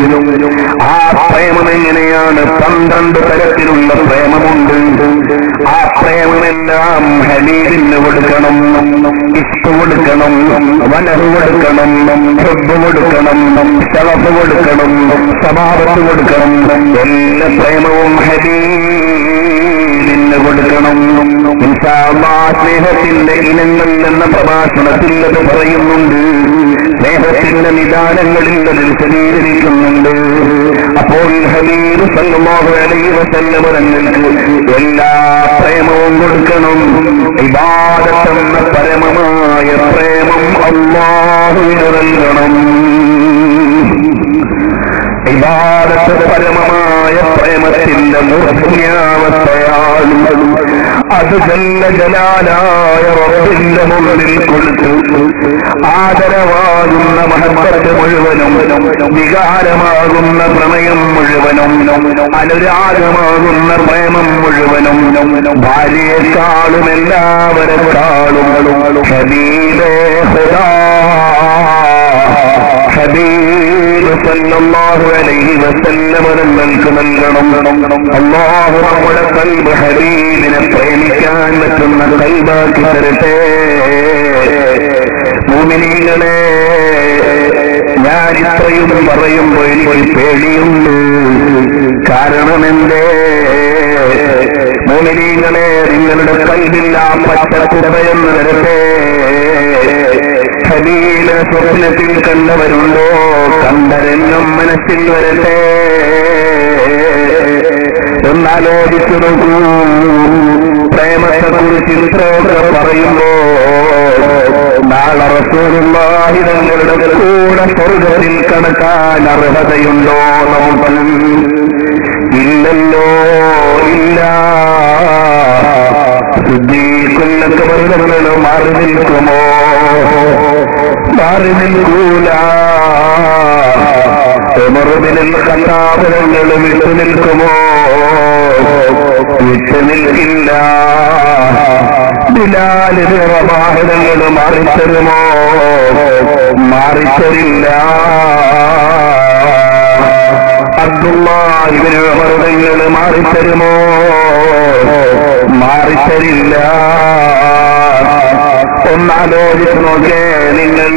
ആ പ്രേമം എങ്ങനെയാണ്? 12 തരത്തിലുള്ള പ്രേമമുണ്ട്. ആ പ്രേമമെല്ലാം ഹബീബിന് കൊടുക്കണം. ഇഷ്ട കൊടുക്കണം, വനഹ് കൊടുക്കണം, ഹുബ്ബ് കൊടുക്കണം, ശറഫ് കൊടുക്കണം, സമാവത്ത് കൊടുക്കണം. എല്ലാ പ്രേമവും ഹബീബിന് കൊടുക്കണം. ഇൻഷാ അല്ലാഹ് സ്നേഹത്തിന്റെ ഇനങ്ങൾ എന്ന പ്രഭാഷണത്തിൽ അത് പറയുന്നുണ്ട്. സ്നേഹത്തിന്റെ നിദാനങ്ങളിൽ അത് വിശദീകരിക്കുന്നുണ്ട്. അപ്പോൾ ഹബീബ് സല്ലല്ലാഹു അലൈഹി വസല്ലം തങ്ങൾക്ക് എല്ലാ പ്രേമവും കൊടുക്കണം. ഇബാദത്തെന്ന പരമമായ പ്രേമം അല്ലാഹുവിന് നൽകണം. ഇബാദത്ത് പരമമായ പ്രേമത്തിന്റെ മൂർധന്യാവസ്ഥയാണ്. അത് ജല്ല ജലാലായ റബ്ബിന്റെ മുന്നിൽ കൊടുത്തു ആദരവാകുന്ന മഹബത്ത് മുഴുവനും, വികാരമാകുന്ന പ്രണയം മുഴുവനും, അനുരാഗമാകുന്ന പ്രേമം മുഴുവനും, ഭാര്യയെക്കാളും എല്ലാവരെക്കാളും ഹബീബേ ഖുദാ ഹബീബ് സല്ലല്ലാഹു അലൈഹി വസല്ലം തങ്ങൾക്ക് നൽകണം. അല്ലാഹു നമ്മുടെ ഖൽബ് ഹബീബിനെ പ്രേമിക്കാൻ പറ്റുന്ന ഖൽബാക്കി തരട്ടെ. മുഅ്മിനീങ്ങളെ, ഞാൻ ഇത്രയും പറയുമ്പോൾ എനിക്ക് പേടിയുണ്ട്. കാരണം എന്തേ? മുഅ്മിനീങ്ങളെ, നിങ്ങളുടെ ഖൽബിൽ ആ പച്ച കുബയെന്ന് വരട്ടെ. ഹബീബിനെ സ്വപ്നത്തിൽ കണ്ടവരുണ്ടോ? കണ്ടരെന്നും മനസ്സിൽ വരട്ടെ. ഒന്നാലോചിച്ചു നോക്കൂ. പ്രേമത്തെക്കുറിച്ച് ഇത്രയൊക്കെ പറയുമ്പോ നാളെ റസൂലുള്ളാഹി തങ്ങളുടെ കൂടെ സ്വർഗ്ഗത്തിൽ കടക്കാൻ അർഹതയുണ്ടോ നമുക്ക്? ഇല്ലല്ലോ, ഇല്ല. സിദ്ദീഖുന്നൊക്കെ വെറുതെ മാറി നിൽക്കുമോ? മാറി നിൽക്കൂല. ഉമർ ഇബ്നുൽ ഖത്താബ് തങ്ങൾ വിട്ടു നിൽക്കുമോ? വിട്ടു നിൽക്കില്ല. ബിലാൽ ഇബ്നു റബാഹ് തങ്ങൾ മാറിത്തരുമോ? മാറിത്തരില്ല. അബ്ദുല്ലാഹ് ഇബ്നു ഉമർ തങ്ങൾ മാറിത്തരുമോ? മാറിത്തരില്ല. ഒന്നാലോചിച്ച് നോക്കേ നിങ്ങൾ.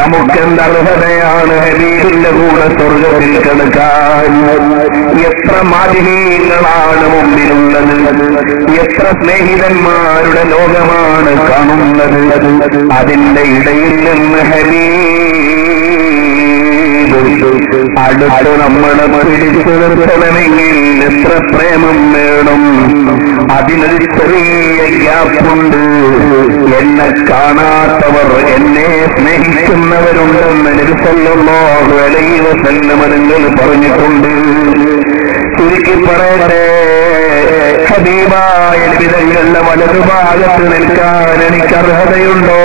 നമുക്കെന്തർഹതയാണ് ഹബീബിന്റെ കൂടെ സ്വർഗ്ഗത്തിൽ കിടക്കാൻ? എത്ര മാതിഹീങ്ങളാണ് മുമ്പിലുള്ളത്, എത്ര സ്നേഹിതന്മാരുടെ ലോകമാണ് കാണുന്നത്. അതിന്റെ ഇടയിൽ നിന്ന് ഹബീബ് അടുത്ത് നമ്മളെ പിടിച്ചു നിർത്തണമെങ്കിൽ എത്ര പ്രേമം വേണം? അതിനൊരു ചെറിയ ഗ്യാപ്പുണ്ട്. എന്നെ കാണാത്തവർ എന്നെ സ്നേഹിക്കുന്നവരുണ്ടെന്ന് നബി സല്ലല്ലാഹു അലൈഹി വസല്ലം തങ്ങൾ പറഞ്ഞിട്ടുണ്ട്. ചുരുക്കി പറയട്ടെ, ഹബീബായ നബി തങ്ങളുടെ വലതുഭാഗത്ത് നിൽക്കാൻ എനിക്ക് അർഹതയുണ്ടോ?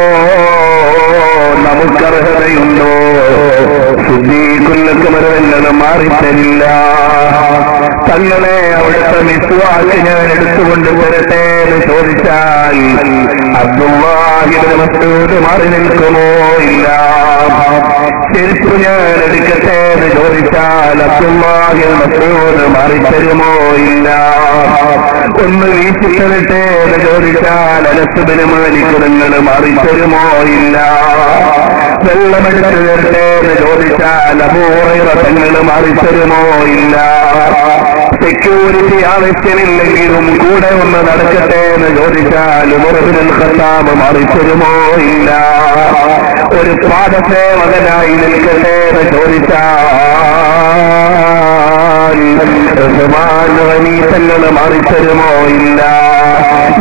നമുക്കർഹതയുണ്ടോ? സിദ്ദീഖുന്നൊക്കെ മരവെന്നത് മാറിത്തരില്ല. തങ്ങളെ അവിടുത്തെ മിസ്വാക്ക് ഞാൻ എടുത്തുകൊണ്ട് വരട്ടെ എന്ന് ചോദിച്ചാൽ അബ്ദുല്ലാഹി ഇബ്നു മസ്ഊദ് മാറി നിൽക്കുമോ? ഇല്ല. ചെരുപ്പ് ഞാൻ എടുക്കട്ടെ എന്ന് ചോദിച്ചാൽ അബ്ദുല്ലാഹി ഇബ്നു മസ്ഊദ് മാറിത്തരുമോ? ഇല്ല. ഒന്ന് വീശിത്തരട്ടെ എന്ന് ചോദിച്ചാൽ അനസ് ഇബ്നു മാലിക് തങ്ങൾ മാറിത്തരുമോ? ഇല്ല. വെള്ളമെടുത്ത് തരട്ടെ എന്ന് ചോദിച്ചാൽ അബൂ ഹുറൈറ തങ്ങൾ മാറിത്തരുമോ? ഇല്ല. സെക്യൂരിറ്റി ആവശ്യമില്ലെങ്കിലും കൂടെ ഒന്ന് നടക്കട്ടെ എന്ന് ചോദിച്ചാൽ ഉമർ ഇബ്നുൽ ഖത്താബ് മാറിത്തരുമോ? ഇല്ല. ഒരു പാദസേവകനായി നിൽക്കട്ടെ എന്ന് ചോദിച്ചാൽ ഉസ്മാൻ ഗനി തങ്ങൾ മാറിത്തരുമോ? ഇല്ല.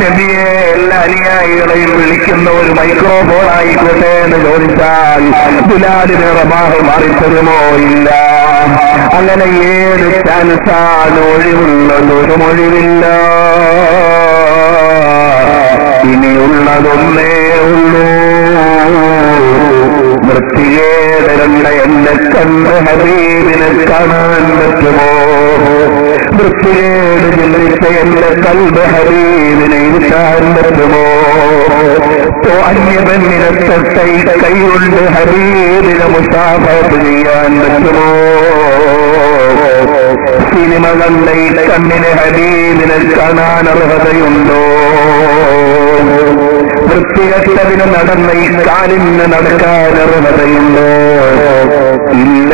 നബിയെ, എല്ലാ അനുയായികളെയും വിളിക്കുന്ന ഒരു മൈക്രോഫോൺ ആയിക്കോട്ടെ എന്ന് ചോദിച്ചാൽ ബിലാലിന് റബാഹ് മാറിത്തരുമോ? ഇല്ല. അങ്ങനെ ഏത് ചാൻസാണ് ഒഴിവുള്ളതൊരു ഒഴിവില്ല. ഇനിയുള്ളതൊന്നേ ഉള്ളൂ. വൃത്തികേടരണ്ട എന്റെ കണ്ണ് ഹബീബിനെ കാണാൻ പറ്റുമോ? വൃത്തികേട് ചിന്തിച്ച എന്റെ കൽബ് ഹബീബിനെ ഇരുത്താൻ പറ്റുമോ? അന്യപെണ്ണിനെ തൊട്ടൈ കൈകൊണ്ട് ഹബീബിനെ മുസാഫത്ത് ചെയ്യാൻ പറ്റുമോ? സിനിമ കണ്ട ഈ കണ്ണിന് ഹബീബിനെ കാണാൻ അർഹതയുണ്ടോ? വൃത്തികെട്ടതിന് നടന്ന ഈ കാലിന് നടക്കാൻ അർഹതയുണ്ടോ? ഇല്ല.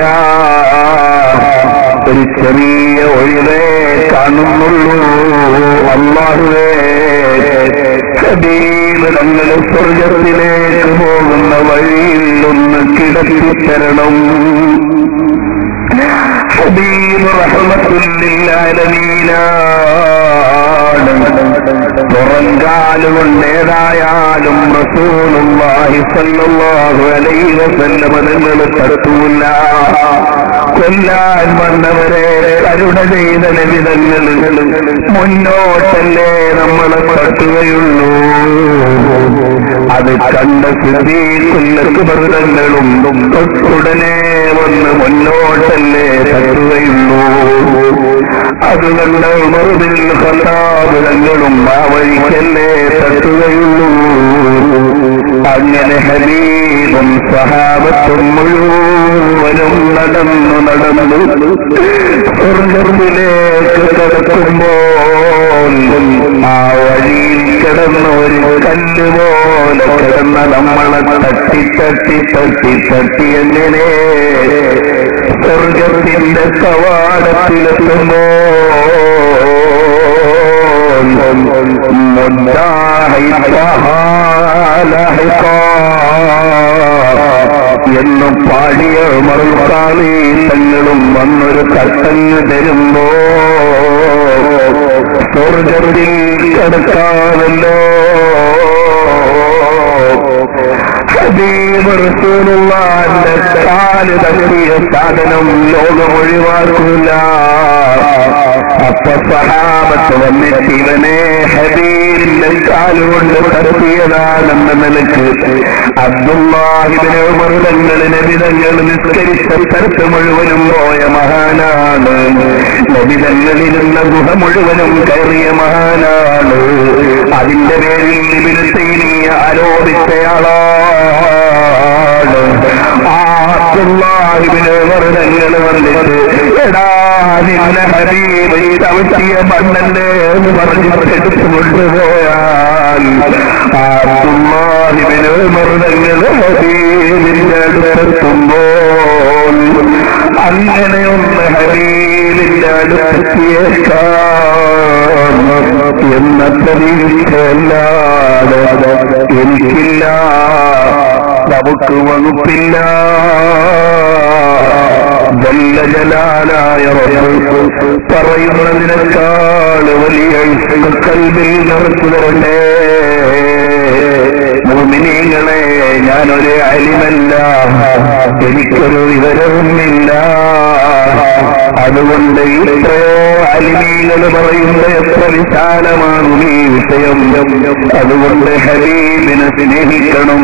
ഒരു ചെറിയ ഒഴിവേ കാണുന്നുള്ളൂ. അല്ലാഹുവേ, ഹബീബ് തങ്ങൾ സ്വർഗ്ഗത്തിലേക്ക് പോകുന്ന വഴിയിൽ ഒന്ന് കിടത്തിത്തരണം. ഹബീബ് റഹ്മത്തുൽ ലിൽ ആലമീനാണ്. പുറങ്കാലുകൊണ്ട് ഏതായാലും റസൂലുള്ളാഹി സ്വല്ലല്ലാഹു അലൈഹി വസല്ലം തങ്ങൾ തടുത്തൂല്ല. കൊല്ലാൻ വന്നവരെ കരുണ ചെയ്ത നബി തങ്ങൾ മുന്നോട്ടല്ലേ നമ്മളെ തട്ടുകയുള്ളൂ. അത് കണ്ട സിദ്ദീഖുൽ അക്ബർ തങ്ങളും തൊട്ടുടനെ വന്ന് മുന്നോട്ടല്ലേ തട്ടുകയുള്ളൂ. അത് കണ്ട ഉമർ ബിൻ ഖത്താബ് തങ്ങളും ആ വഴിക്കല്ലേ തട്ടുകയുള്ളൂ. അങ്ങനെ ഹബീബും സഹാബത്തും മുഴുവനും നടന്നു സ്വർഗ്ഗത്തിലേക്ക് കടക്കുമ്പോൾ ആ വഴിയിൽ കിടന്ന ഒരു കല്ല് പോലെ കിടന്ന നമ്മളെ തട്ടി എങ്ങനെ സ്വർഗത്തിന്റെ കവാടത്തിലെത്തുമ്പോ എന്ന് പാടിയ മറുകാലി തങ്ങളും വന്നൊരു കട്ടങ്ങ് തരുമ്പോ സ്വർഗത്തിൽ കിടക്കാമല്ലോ. ഹബീബ് റസൂലുള്ളാഹിന്റെ കാല് തട്ടിയ സാധനം ലോകം ഒഴിവാക്കൂല. അപ്പൊ സഹാബത്ത് വന്നിട്ട് ഇവനെ ഹബീബിന്റെ കാലുകൊണ്ട് തട്ടിയതാണെന്ന നിലക്ക് അബ്ദുല്ലാഹി ഇബ്നു ഉമർ തങ്ങൾ നബി തങ്ങൾ നിസ്കരിച്ച സ്ഥലത്ത് മുഴുവനും പോയ മഹാനാണ്. നബി തങ്ങളിരുന്ന ഗുഹ മുഴുവനും കയറിയ മഹാനാണ്. അതിന്റെ പേരിൽ ഇബ്നു തൈമിയ്യ ആരോപിച്ചയാളാണ്. ആ അബ്ദുല്ലാഹി ഇബ്നു ഉമർ തങ്ങൾ വന്നിട്ട് എടാ നിന്റെ ഹബീബ് ചവിട്ടിയ മണ്ണല്ലേ എന്ന് പറഞ്ഞ് എടുത്തു കൊണ്ടുപോയാൽ അബ്ദുല്ലാഹി ഇബ്നു ഉമർ തങ്ങൾ ഹബീബിന്റെ അടുത്തെത്തുമ്പോൾ അങ്ങനെയൊന്ന് ഹബീബിന്റെ അടുത്തെത്തിയേക്കാൻ എന്ന പ്രതീക്ഷയല്ലാതെ എനിക്കില്ല, നമുക്ക് വകുപ്പില്ല. ജല്ല ജലാലായ റബ്ബ് പറയുന്നതിനേക്കാൾ വലിയ കൽബിൽ നിറച്ചു തരട്ടെ. മുഅ്മിനീങ്ങളെ, ഞാനൊരു അലിമല്ല, എനിക്കൊരു വിവരവുമില്ല. അതുകൊണ്ട് ഇത്രയോ അലിമീകൾ പറയുന്നത് എത്ര വിശാലമാകും ഈ വിഷയം. അതുകൊണ്ട് ഹബീബിനെ സ്നേഹിക്കണം.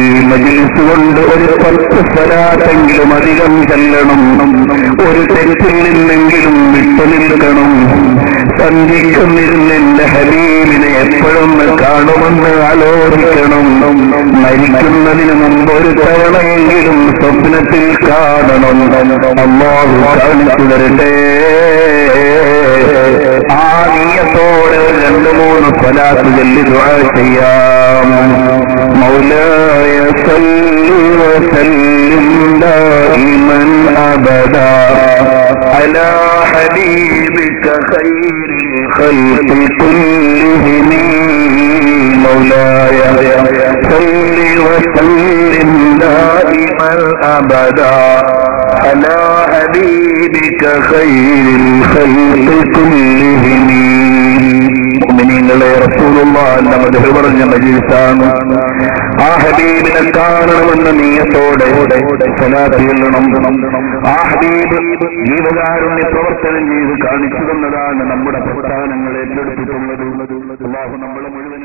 ഈ മജ്‌ലിസ് കൊണ്ട് ഒരു 10 സ്വലാത്തെങ്കിലും അധികം ചെല്ലണം. ഒരു തെറ്റിൽ നിന്നെങ്കിലും വിട്ടുനിൽക്കണം. സന്ധിക്കുന്നിരുന്ന് എന്റെ ഹബീബിനെ എപ്പോഴും കാണുമെന്ന് ആലോചിക്കണം. മരിക്കുന്നതിന് മുമ്പ് ഒരു തവണയെങ്കിലും സ്വപ്നത്തിൽ കാണണം. അല്ലാഹു കാണിച്ചു തരട്ടെ. ആ നിയ്യത്തോടെ 2-3 സ്വലാത്ത് ചൊല്ലി ദുആ ചെയ്യാം. മൗലായ സല്ലി വസല്ലിം ദായിമൻ അബദാ അലാ ഹബീബിക ഖൈറിൽ ഖൽഖി കുല്ലിഹിം. മൗലായ സല്ലി വസല്ലിം ദായിമൻ അബദാ അലാ ഹബീബിക ഖൈറിൽ ഖൽഖി കുല്ലിഹിം. മുഅ്മിനീങ്ങളെ റസൂലുള്ളാഹിന്റെ മദ്ഹ് പറഞ്ഞ മജ്ലിസാണ്. ആ ഹബീബിനെ കാണണമെന്ന നിയ്യത്തോടെ സ്വലാത്ത് ചൊല്ലണം. ആ ഹബീബ് ജീവകാരുണ്യ പ്രവർത്തനം ചെയ്ത് കാണിച്ചു തന്നതാണ് നമ്മുടെ പ്രസ്ഥാനങ്ങൾ ഏറ്റെടുത്തിട്ടുള്ളത്. അല്ലാഹു നമ്മളെ മുഴുവൻ